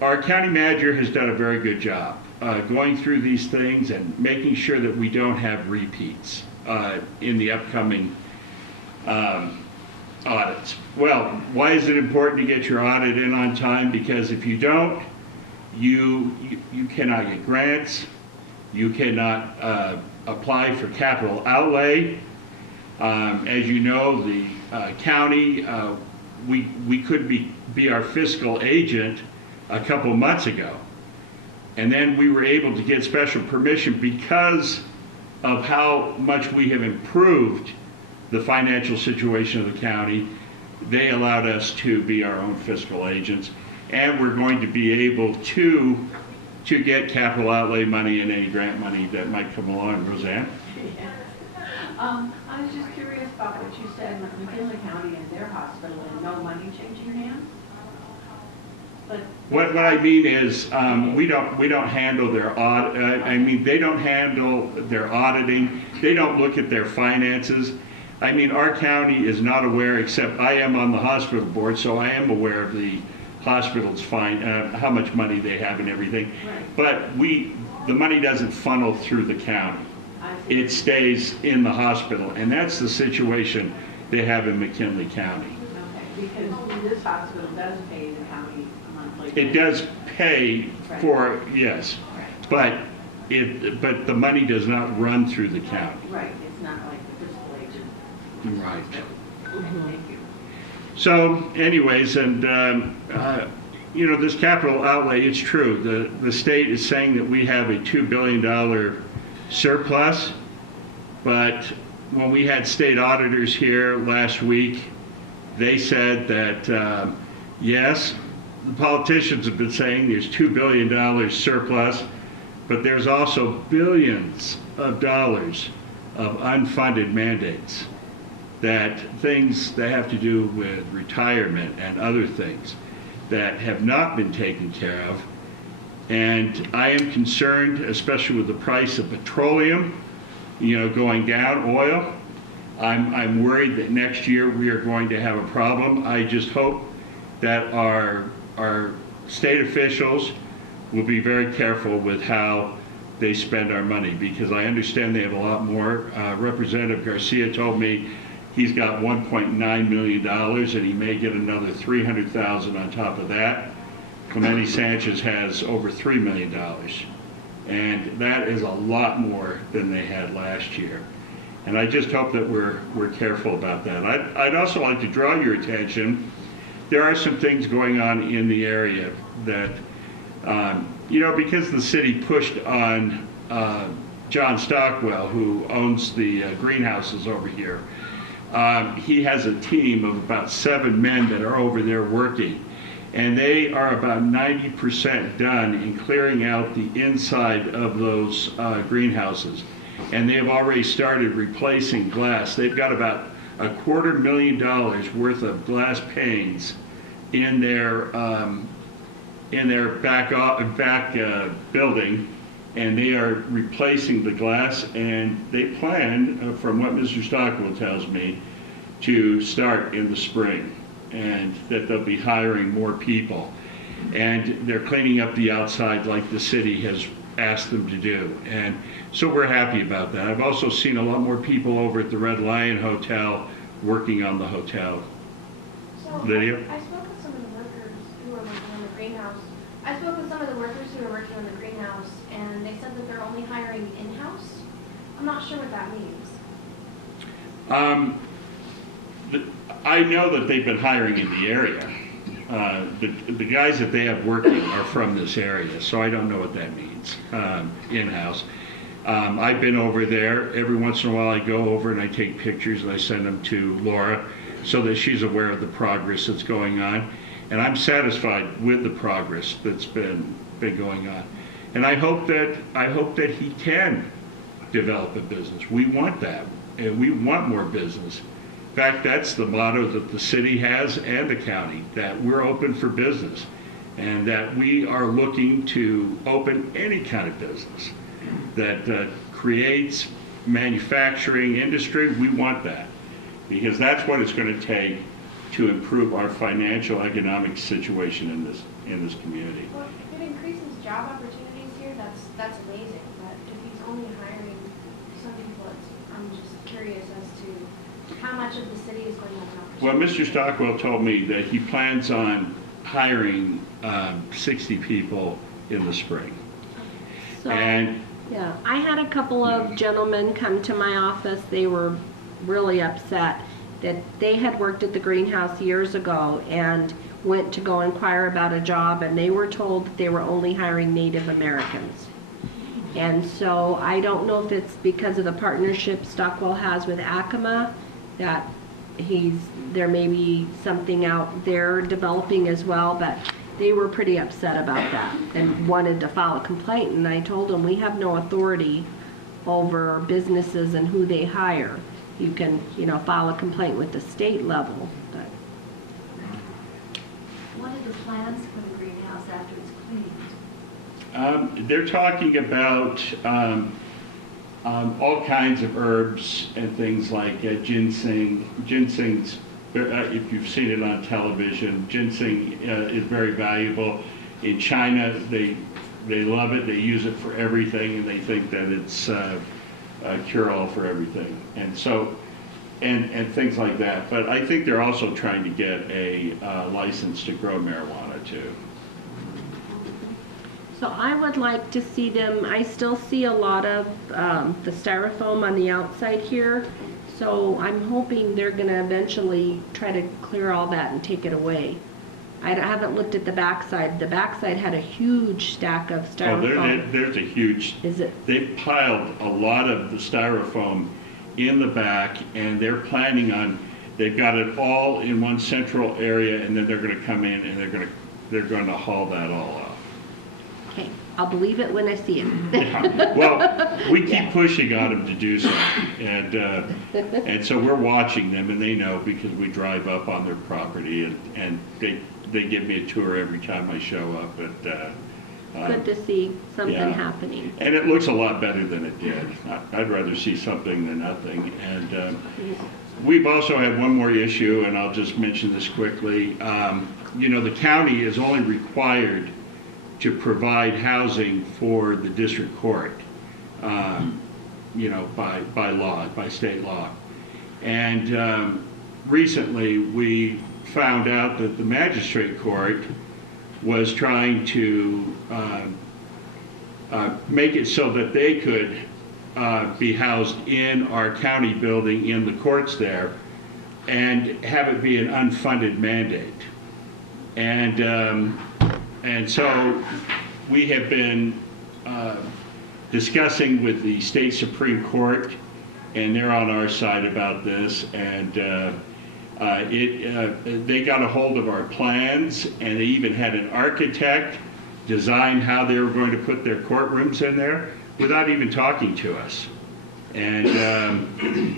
our county manager has done a very good job going through these things and making sure that we don't have repeats in the upcoming audits. Well, why is it important to get your audit in on time? Because if you don't, you cannot get grants, you cannot apply for capital outlay. As you know, the county, we could be our fiscal agent a couple months ago. And then we were able to get special permission because of how much we have improved the financial situation of the county. They allowed us to be our own fiscal agents, and we're going to be able to get capital outlay money and any grant money that might come along. Roseanne? I was just curious about what you said with McKinley County and their hospital and no money changing hands. But what I mean is, we don't handle their audit. I mean, they don't handle their auditing. They don't look at their finances. I mean, our county is not aware, except I am on the hospital board, so I am aware of the hospital's how much money they have and everything. Right. But the money doesn't funnel through the county. It stays in the hospital, and that's the situation they have in McKinley County. Okay, because this hospital does pay the county a monthly. It does pay for, yes, Right. but the money does not run through the county. Right, it's not like the fiscal agent. Right. Okay, thank you. So anyways, and you know, this capital outlay, it's true. The state is saying that we have a $2 billion surplus, but when we had state auditors here last week, they said that yes, the politicians have been saying there's $2 billion surplus, but there's also billions of dollars of unfunded mandates, that things that have to do with retirement and other things that have not been taken care of. And I am concerned, especially with the price of petroleum, going down, oil. I'm worried that next year we are going to have a problem. I just hope that our state officials will be very careful with how they spend our money, because I understand they have a lot more. Representative Garcia told me he's got $1.9 million and he may get another $300,000 on top of that. Clemente Sanchez has over $3 million. And that is a lot more than they had last year. And I just hope that we're careful about that. I'd also like to draw your attention. There are some things going on in the area that, because the city pushed on John Stockwell, who owns the greenhouses over here. He has a team of about 7 men that are over there working. And they are about 90% done in clearing out the inside of those greenhouses. And they have already started replacing glass. They've got about $250,000 worth of glass panes in their back building, and they are replacing the glass. And they plan, from what Mr. Stockwell tells me, to start in the spring, and that they'll be hiring more people. And they're cleaning up the outside like the city has asked them to do. And so we're happy about that. I've also seen a lot more people over at the Red Lion Hotel working on the hotel. So Lydia? I spoke with some of the workers who are working on the greenhouse. I spoke with some of the workers who are working on the greenhouse, and they said that they're only hiring in-house. I'm not sure what that means. I know that they've been hiring in the area. The guys that they have working are from this area, so I don't know what that means, in-house. I've been over there. Every once in a while I go over and I take pictures and I send them to Laura so that she's aware of the progress that's going on. And I'm satisfied with the progress that's been going on. And I hope that he can develop a business. We want that, and we want more business. In fact, that's the motto that the city has and the county, that we're open for business and that we are looking to open any kind of business that creates manufacturing industry. We want that, because that's what it's going to take to improve our financial economic situation in this community. Well, if it increases job opportunities here, that's amazing. But if he's only hiring some people, I'm just curious as to how much of the city is going to have an opportunity. Well, Mr. Stockwell told me that he plans on hiring 60 people in the spring. So, And yeah, I had a couple of gentlemen come to my office. They were really upset that they had worked at the greenhouse years ago and went to go inquire about a job, and they were told that they were only hiring Native Americans. And so I don't know if it's because of the partnership Stockwell has with Acoma, that there may be something out there developing as well, but they were pretty upset about that and wanted to file a complaint. And I told them, we have no authority over businesses and who they hire. You can, file a complaint with the state level, but. What are the plans for the greenhouse after it's cleaned? they're talking about all kinds of herbs and things like ginseng. Ginseng's, if you've seen it on television, ginseng is very valuable. In China, they love it. They use it for everything, and they think that it's a cure-all for everything. And so, and things like that. But I think they're also trying to get a license to grow marijuana too. So I would like to see them, I still see a lot of the styrofoam on the outside here. So I'm hoping they're going to eventually try to clear all that and take it away. I haven't looked at the backside. The backside had a huge stack of styrofoam. Oh, there's a huge, they've piled a lot of the styrofoam in the back, and they're planning on, they've got it all in one central area, and then they're going to come in and they're they're going to haul that all off. Okay, I'll believe it when I see it. Yeah. Well, we keep pushing on them to do so, and so we're watching them, and they know because we drive up on their property, and they give me a tour every time I show up. Good to see something yeah. happening. And it looks a lot better than it did. I'd rather see something than nothing. And we've also had one more issue, and I'll just mention this quickly. You know, the county is only required to provide housing for the district court, you know, by law, by state law. And recently we found out that the magistrate court was trying to make it so that they could be housed in our county building in the courts there and have it be an unfunded mandate. And so we have been discussing with the state Supreme Court, and they're on our side about this, and they got a hold of our plans, and they even had an architect design how they were going to put their courtrooms in there without even talking to us. And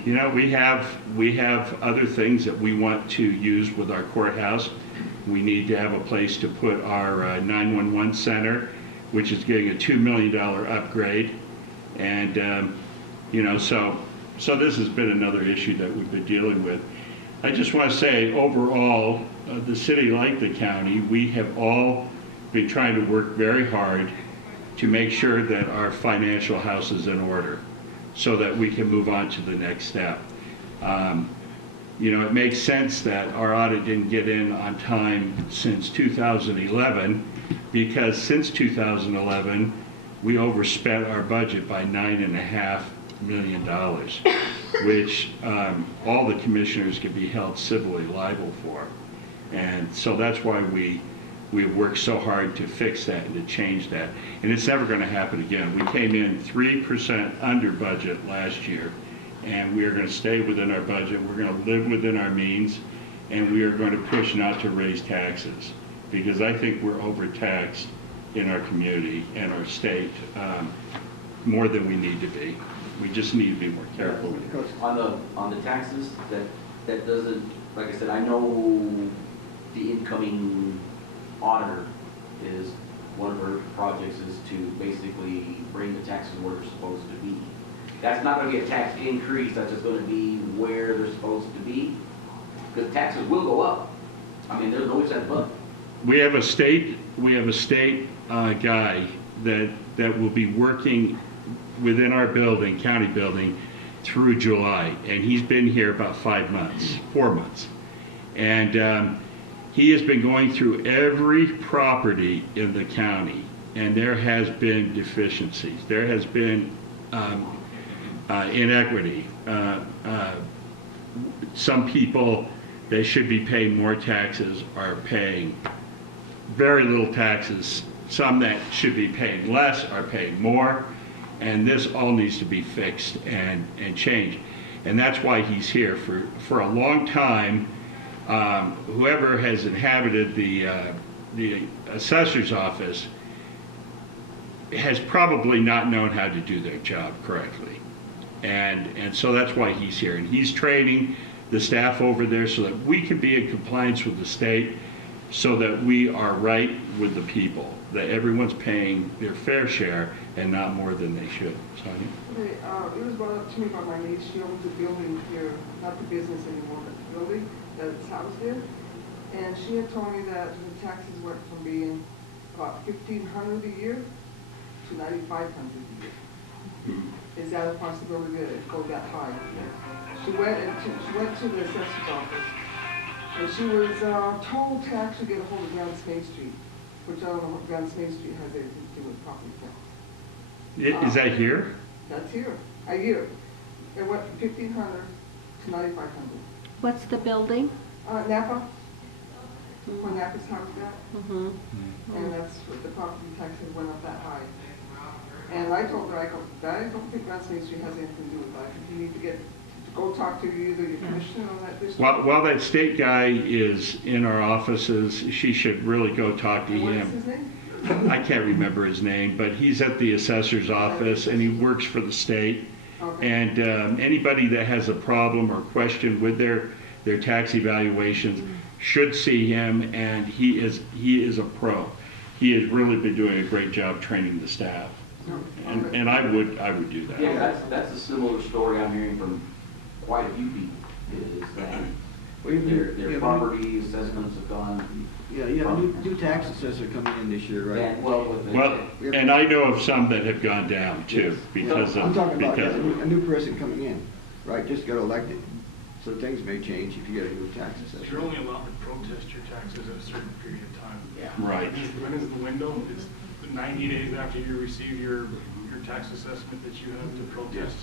you know, we have other things that we want to use with our courthouse. We need to have a place to put our 911 center, which is getting a $2 million upgrade. And you know, so this has been another issue that we've been dealing with. I just want to say, overall, the city, like the county, we have all been trying to work very hard to make sure that our financial house is in order so that we can move on to the next step. You know, it makes sense that our audit didn't get in on time since 2011, because since 2011, we overspent our budget by $9.5 million, which all the commissioners could be held civilly liable for. And so that's why we worked so hard to fix that and to change that. And it's never going to happen again. We came in 3% under budget last year, and we are going to stay within our budget. We're going to live within our means, and we are going to push not to raise taxes, because I think we're overtaxed in our community and our state more than we need to be. We just need to be more careful. On the taxes, that doesn't, like I said, I know the incoming auditor is, one of her projects is to basically bring the taxes where they're supposed to be. That's not going to be a tax increase, that's just going to be where they're supposed to be, because taxes will go up. I mean, there's no ifs, ands, buts. We have a state guy that will be working within our building, county building, through July, and he's been here about 4 months. And he has been going through every property in the county, and there has been deficiencies. There has been inequity. Some people, they should be paying more taxes, are paying very little taxes. Some that should be paying less are paying more. And this all needs to be fixed and changed. And that's why he's here. For a long time, whoever has inhabited the assessor's office has probably not known how to do their job correctly. And so that's why he's here. And he's training the staff over there so that we can be in compliance with the state, so that we are right with the people, that everyone's paying their fair share and not more than they should. Sonia? Okay, it was brought up to me by my niece. She owns a building here, not the business anymore, but the building that's housed there. And she had told me that the taxes went from being about $1,500 a year to $9,500 a year. Is that a possibility that it go that high? She went to the assessor's office, and she was told to actually get a hold of Grand Main Street, which I don't know what Grand Main Street has anything to do with property tax. Is that here? That's here, a year. It went from $1,500 to $9,500. What's the building? Napa, where Napa's housed at. Mm-hmm. And that's what the property taxes went up that high. And I told her, I don't think Grand Main Street has anything to do with that. You need to get to go talk to either your commissioner on that district? While that state guy is in our offices, she should really go talk to And what is him. his name? I can't remember his name, but he's at the assessor's office and he works for the state. Okay. And anybody that has a problem or question with their tax evaluations should see him, and he is a pro. He has really been doing a great job training the staff. And I would do that. Yeah, that's a similar story I'm hearing from quite a few people, is that Well, their property assessments have gone. Yeah, you have a new tax assessor coming in this year, right? And, well, with the. Well, and I know of some that have gone down too, because I'm of, talking about because, a new person coming in, right, just got elected. So things may change if you get a new tax assessor. You're only allowed to protest your taxes at a certain period of time. Yeah. right. When is the window? It's 90 days after you receive your tax assessment that you have to protest.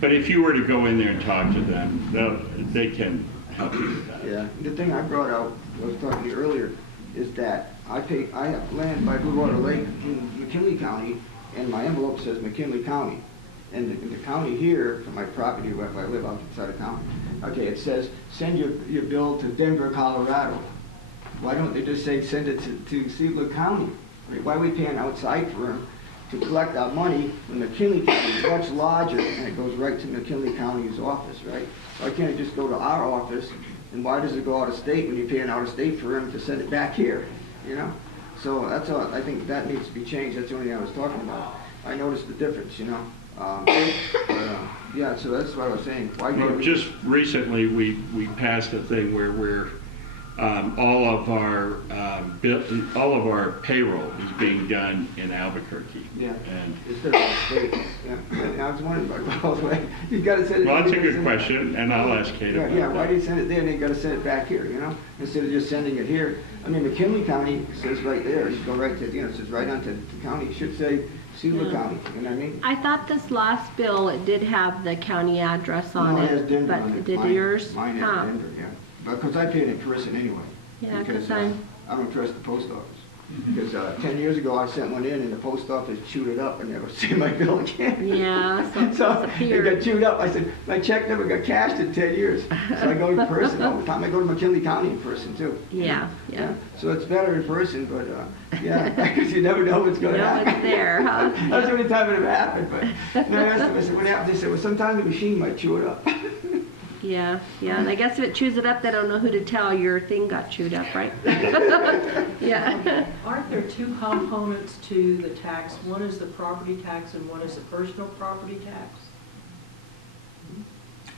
But if you were to go in there and talk to them, they can help you with that. Yeah, the thing I brought out, I was talking to you earlier, is that I have land by Blue Water Lake in McKinley County, and my envelope says McKinley County. And the county here, for my property where I live outside of town, okay, it says, send your bill to Denver, Colorado. Why don't they just say, send it to Seawood County? Right? Why are we paying outside for them to collect our money when McKinley County is much larger and it goes right to McKinley County's office, right? Why can't it just go to our office, and why does it go out of state when you're paying out of state for them to send it back here, you know? So that's all, I think that needs to be changed. That's the only thing I was talking about. I noticed the difference, you know? Yeah, so that's what I was saying. Why Well, can't we just recently, we passed a thing where all of our payroll is being done in Albuquerque. Yeah. And, Instead of the state, yeah. And I was wondering about both ways. You gotta send it. well, that's a you gotta good send question, and I'll ask Kate Yeah, about yeah, why that. do you send it there and you gotta send it back here, you know? Instead of just sending it here. I mean, McKinley County says right there, you go right to, you know, it says right onto the county. It should say Seawood County, you know what I mean? I thought this last bill, it did have the county address on No, it. has Denver on But it. did Mine- yours? Mine Huh. has Denver, yeah. But, cause I pay it in person anyway. Yeah, Because, 'cause I'm- I don't trust the post office. Because 10 years ago, I sent one in and the post office chewed it up and never see my bill again. Yeah, so it So it disappeared. got chewed up. I said, my check never got cashed in 10 years. So I go in person all the time. I go to McKinley County in person too. Yeah, yeah. So it's better in person, but yeah, because you never know what's going to No, happen. it's there, huh? That's the only time it ever happened, but no, I asked them, I said, what happened? They said, well, sometimes the machine might chew it up. Yeah, yeah, and I guess if it chews it up, they don't know who to tell your thing got chewed up, right? Yeah. Aren't there two components to the tax? One is the property tax and one is the personal property tax?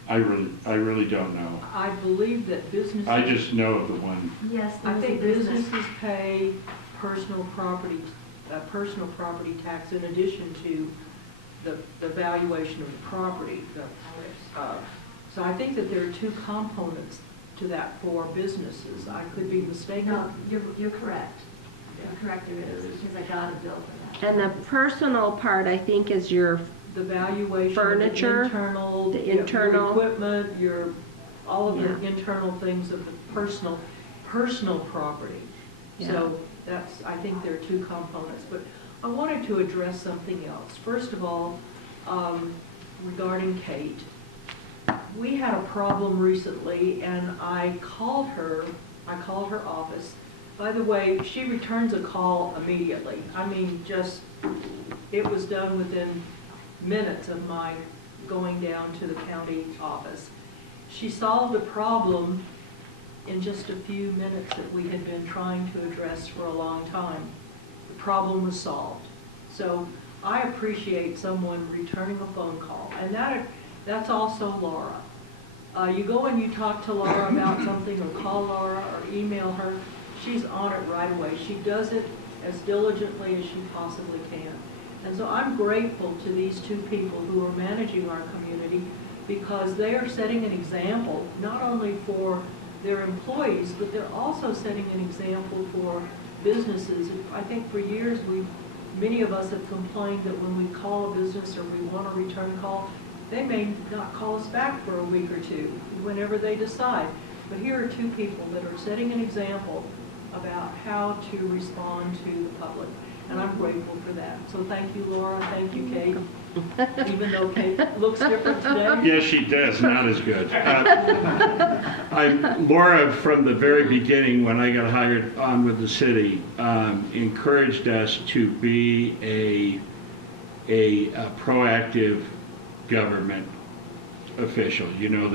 I really don't know. I believe that businesses. I just know of the one. Yes, I there's a think business. businesses pay personal property tax in addition to the valuation of the property. So I think that there are two components to that for businesses. I could be mistaken. No, you're correct. You're correct, there is, because I got a bill for that. And the personal part, I think, is your, The valuation Furniture, of the internal, the your internal- equipment, all of the Yeah. internal things of the personal property. So that's, I think there are two components. But I wanted to address something else. First of all, regarding Kate, we had a problem recently and I called her office. By the way, she returns a call immediately. I mean, just, it was done within minutes of my going down to the county office. She solved a problem in just a few minutes that we had been trying to address for a long time. The problem was solved. So I appreciate someone returning a phone call, and that's also Laura. You go and you talk to Laura about something, or call Laura, or email her, she's on it right away. She does it as diligently as she possibly can. And so I'm grateful to these two people who are managing our community, because they are setting an example, not only for their employees, but they're also setting an example for businesses. I think for years, many of us have complained that when we call a business or we want a return call, they may not call us back for a week or two, whenever they decide. But here are two people that are setting an example about how to respond to the public. and I'm grateful for that. So thank you, Laura, thank you, Kate, even though Kate looks different today. Yes, she does, not as good. Laura, from the very beginning, when I got hired on with the city, encouraged us to be a proactive government official. You know,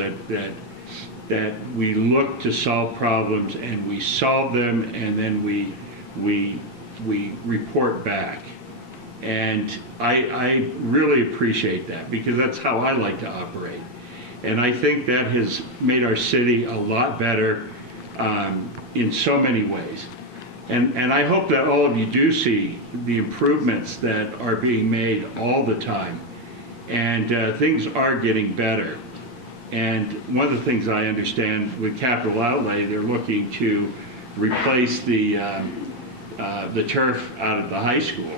that we look to solve problems and we solve them, and then we report back. And I really appreciate that, because that's how I like to operate. And I think that has made our city a lot better in so many ways. And I hope that all of you do see the improvements that are being made all the time. And things are getting better. And one of the things I understand with capital outlay, they're looking to replace the turf out of the high school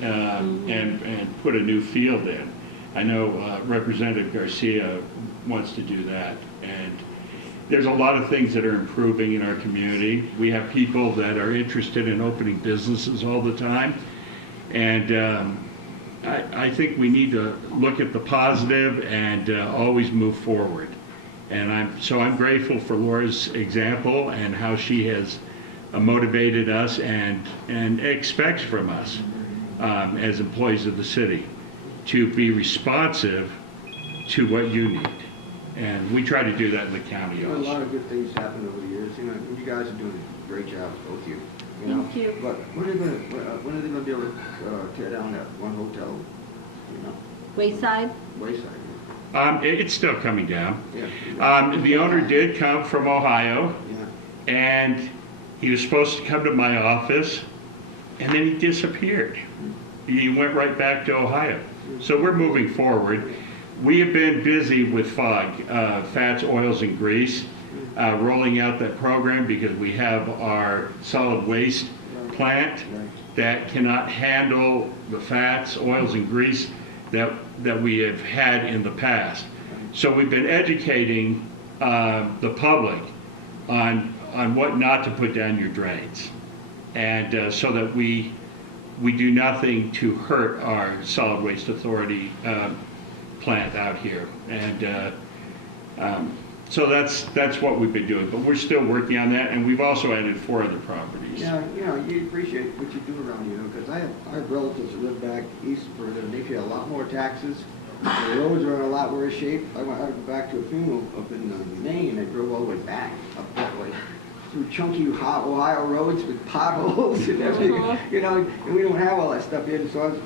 and put a new field in. I know Representative Garcia wants to do that. And there's a lot of things that are improving in our community. We have people that are interested in opening businesses all the time. And I think we need to look at the positive and always move forward. And I'm grateful for Laura's example and how she has motivated us and expects from us as employees of the city to be responsive to what you need. And we try to do that in the county You know, a also. lot of good things happen over the years. You know, you guys are doing a great job, both of you. You know? Thank you. But when are they going to be able to tear down that one hotel? You know, Wayside? Wayside. It's still coming down. Yeah. The owner did come from Ohio, Yeah. and he was supposed to come to my office, and then he disappeared. He went right back to Ohio. So we're moving forward. We have been busy with FOG, fats, oils, and grease, rolling out that program because we have our solid waste plant that cannot handle the fats, oils, and grease that we have had in the past. So we've been educating the public on what not to put down your drains, and so that we do nothing to hurt our solid waste authority plant out here. And so that's what we've been doing, but we're still working on that, and we've also added 4 other properties. Yeah, you know, you appreciate what you do around here, because I have relatives that live back east further, and they pay a lot more taxes. The roads are in a lot worse shape. I had to go back to a funeral up in Maine. I drove all the way back up that way through chunky Ohio roads with potholes and everything. You know, and we don't have all that stuff here. And so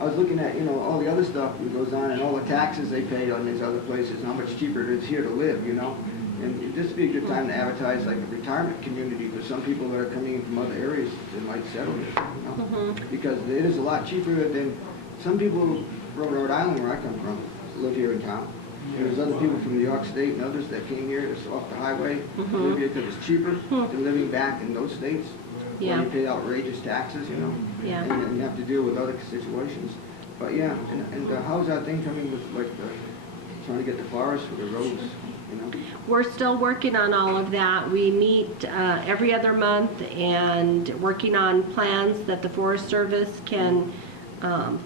I was looking at, you know, all the other stuff that goes on and all the taxes they pay on these other places and how much cheaper it is here to live, you know. And this would be a good time to advertise like a retirement community for some people that are coming in from other areas that might settle here, you know. Because it is a lot cheaper than some people from Rhode Island, where I come from, live here in town. And there's other people from New York State and others that came here, it's off the highway, live here because it's cheaper than living back in those states. Yeah. Where you pay outrageous taxes, you know. Yeah. And you have to deal with other situations. But yeah, and how's that thing coming with like trying to get the forest for the roads, you know? We're still working on all of that. We meet every other month and working on plans that the Forest Service can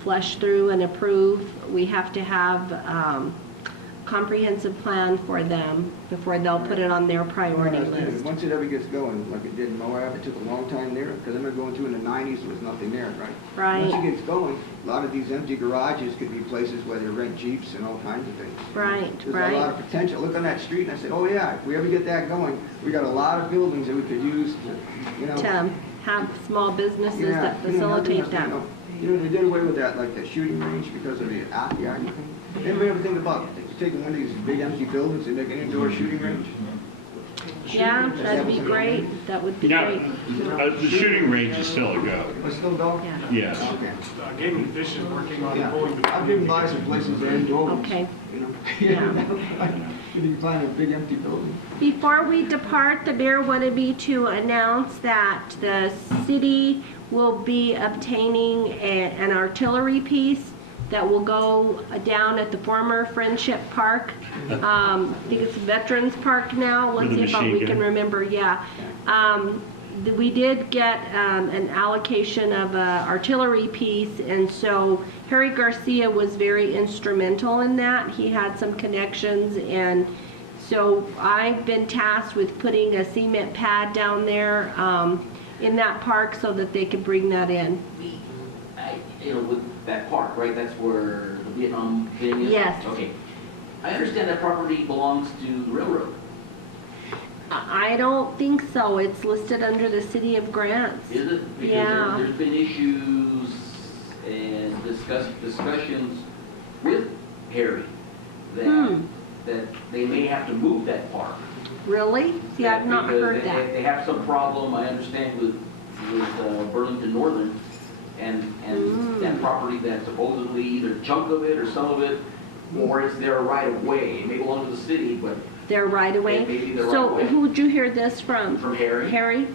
flesh through and approve. We have to have comprehensive plan for them before they'll put it on their priority list. Once it ever gets going, like it did in Moab, it took a long time there, because I remember going through in the 90s, there was nothing there, right? Right. Once it gets going, a lot of these empty garages could be places where they rent Jeeps and all kinds of things. Right, There's right. a lot of potential. Look on that street, and I said, oh yeah, if we ever get that going, we got a lot of buildings that we could use to, you know. To have small businesses Yeah, that you know, facilitate that. You know, they did away with that, like the shooting range because of the army thing. Anybody ever think about taking one of these big empty buildings and making an indoor shooting range? Yeah, that'd be great. That would be Yeah, great. the shooting range is still a go. It's still go? Yeah. Yes. Okay. Game and Fish is working on Yeah, pulling the. I've driven by some places that are indoors. Okay. You know? Yeah. You can find a big empty building. Before we depart, the mayor wanted me to announce that the city will be obtaining an artillery piece that will go down at the former Friendship Park. I think it's Veterans Park now. Let's With see a if machine we gun. can remember. Yeah. we did get an allocation of a artillery piece, and so Harry Garcia was very instrumental in that. He had some connections, and so I've been tasked with putting a cement pad down there in that park so that they could bring that in. You know, with that park, right, that's where the Vietnam thing is? Yes. Okay. I understand that property belongs to the railroad. I don't think so. It's listed under the City of Grants. Is it? Because Yeah. there's been issues and discussions with Harry that they may have to move that park. Really? See, I've not Because heard they that. have some problem, I understand, with Burlington Northern and that property that supposedly either chunk of it or some of it, or it's their right of way. It may belong to the city, but They're right away? It may be the right So away. who'd you hear this from? from Harry. Harry?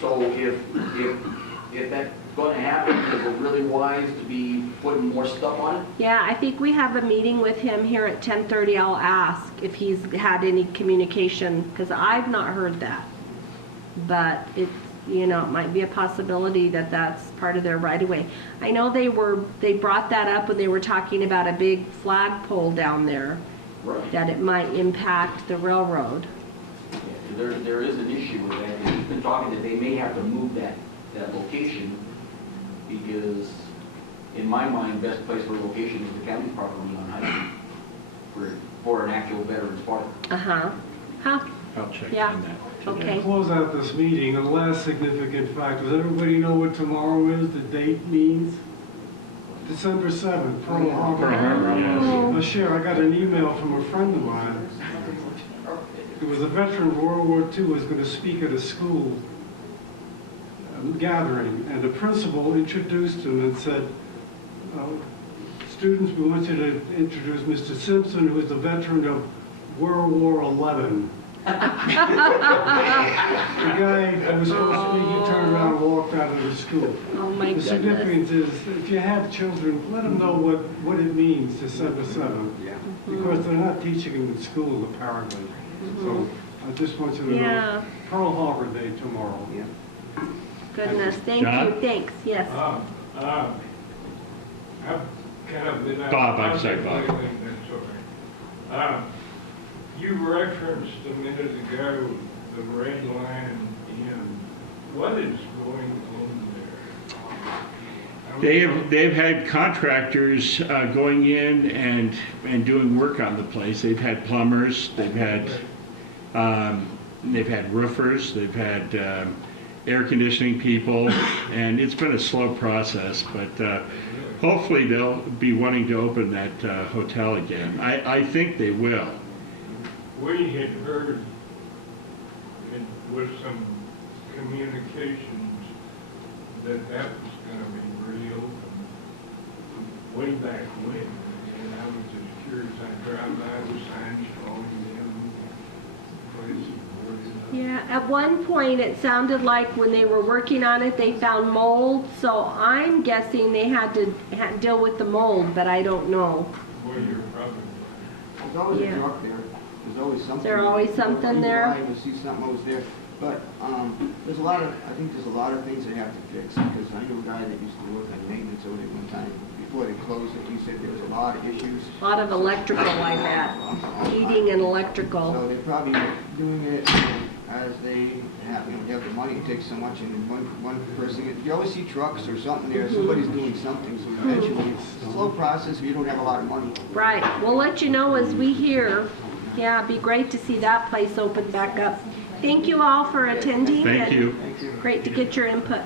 So if that's going to happen, is it really wise to be putting more stuff on it? Yeah, I think we have a meeting with him here at 10:30. I'll ask if he's had any communication, because I've not heard that. But it's, you know, it might be a possibility that that's part of their right of way. I know they brought that up when they were talking about a big flagpole down there, Right. that it might impact the railroad. Yeah, there is an issue with that, and he's been talking that they may have to move that location, because in my mind, best place for a location is the county property on High Street for an actual Veterans Park. Uh-huh. Huh? I'll check Yeah. on that today. Okay. To close out this meeting, the last significant fact, does everybody know what tomorrow is, the date means? December 7th, Pearl Harbor. Pearl Harbor, yes. Well, Cher, I got an email from a friend of mine. It was a veteran of World War II who was going to speak at a school gathering, and the principal introduced him and said, students, we want you to introduce Mr. Simpson, who is a veteran of World War XI. The guy who was supposed to speak, he turned around and walked out of the school. Oh, my The goodness. significance is, if you have children, let them know what it means, December 7th. Yeah. Because they're not teaching them in school, apparently. So I just want you to know, Yeah. Pearl Harbor Day tomorrow. Yeah. Goodness, thank John? you, thanks, yes. I've kind of been out. Bob, I'm sorry, Bob. That's all right. You referenced a minute ago the red line in, what is going on there? They've had contractors going in and doing work on the place. They've had plumbers, they've had roofers, they've had air conditioning people, and it's been a slow process, but hopefully they'll be wanting to open that hotel again. I think they will. We had heard with some communications that was going to be real way back when. And I was just curious, I drive by the signs calling them places boarded up. Yeah, at one point, it sounded like when they were working on it, they found mold, so I'm guessing they had to deal with the mold, but I don't know. Well, you're probably There's always Yeah. a truck there. There's always something. There always something there? You see something always there. But there's a lot of, I think there's a lot of things they have to fix, because I knew a guy that used to work on maintenance over there one time. Before they closed it, he said there was a lot of issues. A lot of electrical, I bet, heating and electrical. So they're probably doing it as they have, they have the money, it takes so much, and then one person, you always see trucks or something there, somebody's doing something, so eventually, it's a slow process if you don't have a lot of money. Right, we'll let you know as we hear. Yeah, it'd be great to see that place open back up. Thank you all for attending. Thank and you. Thank you. Great to get your input.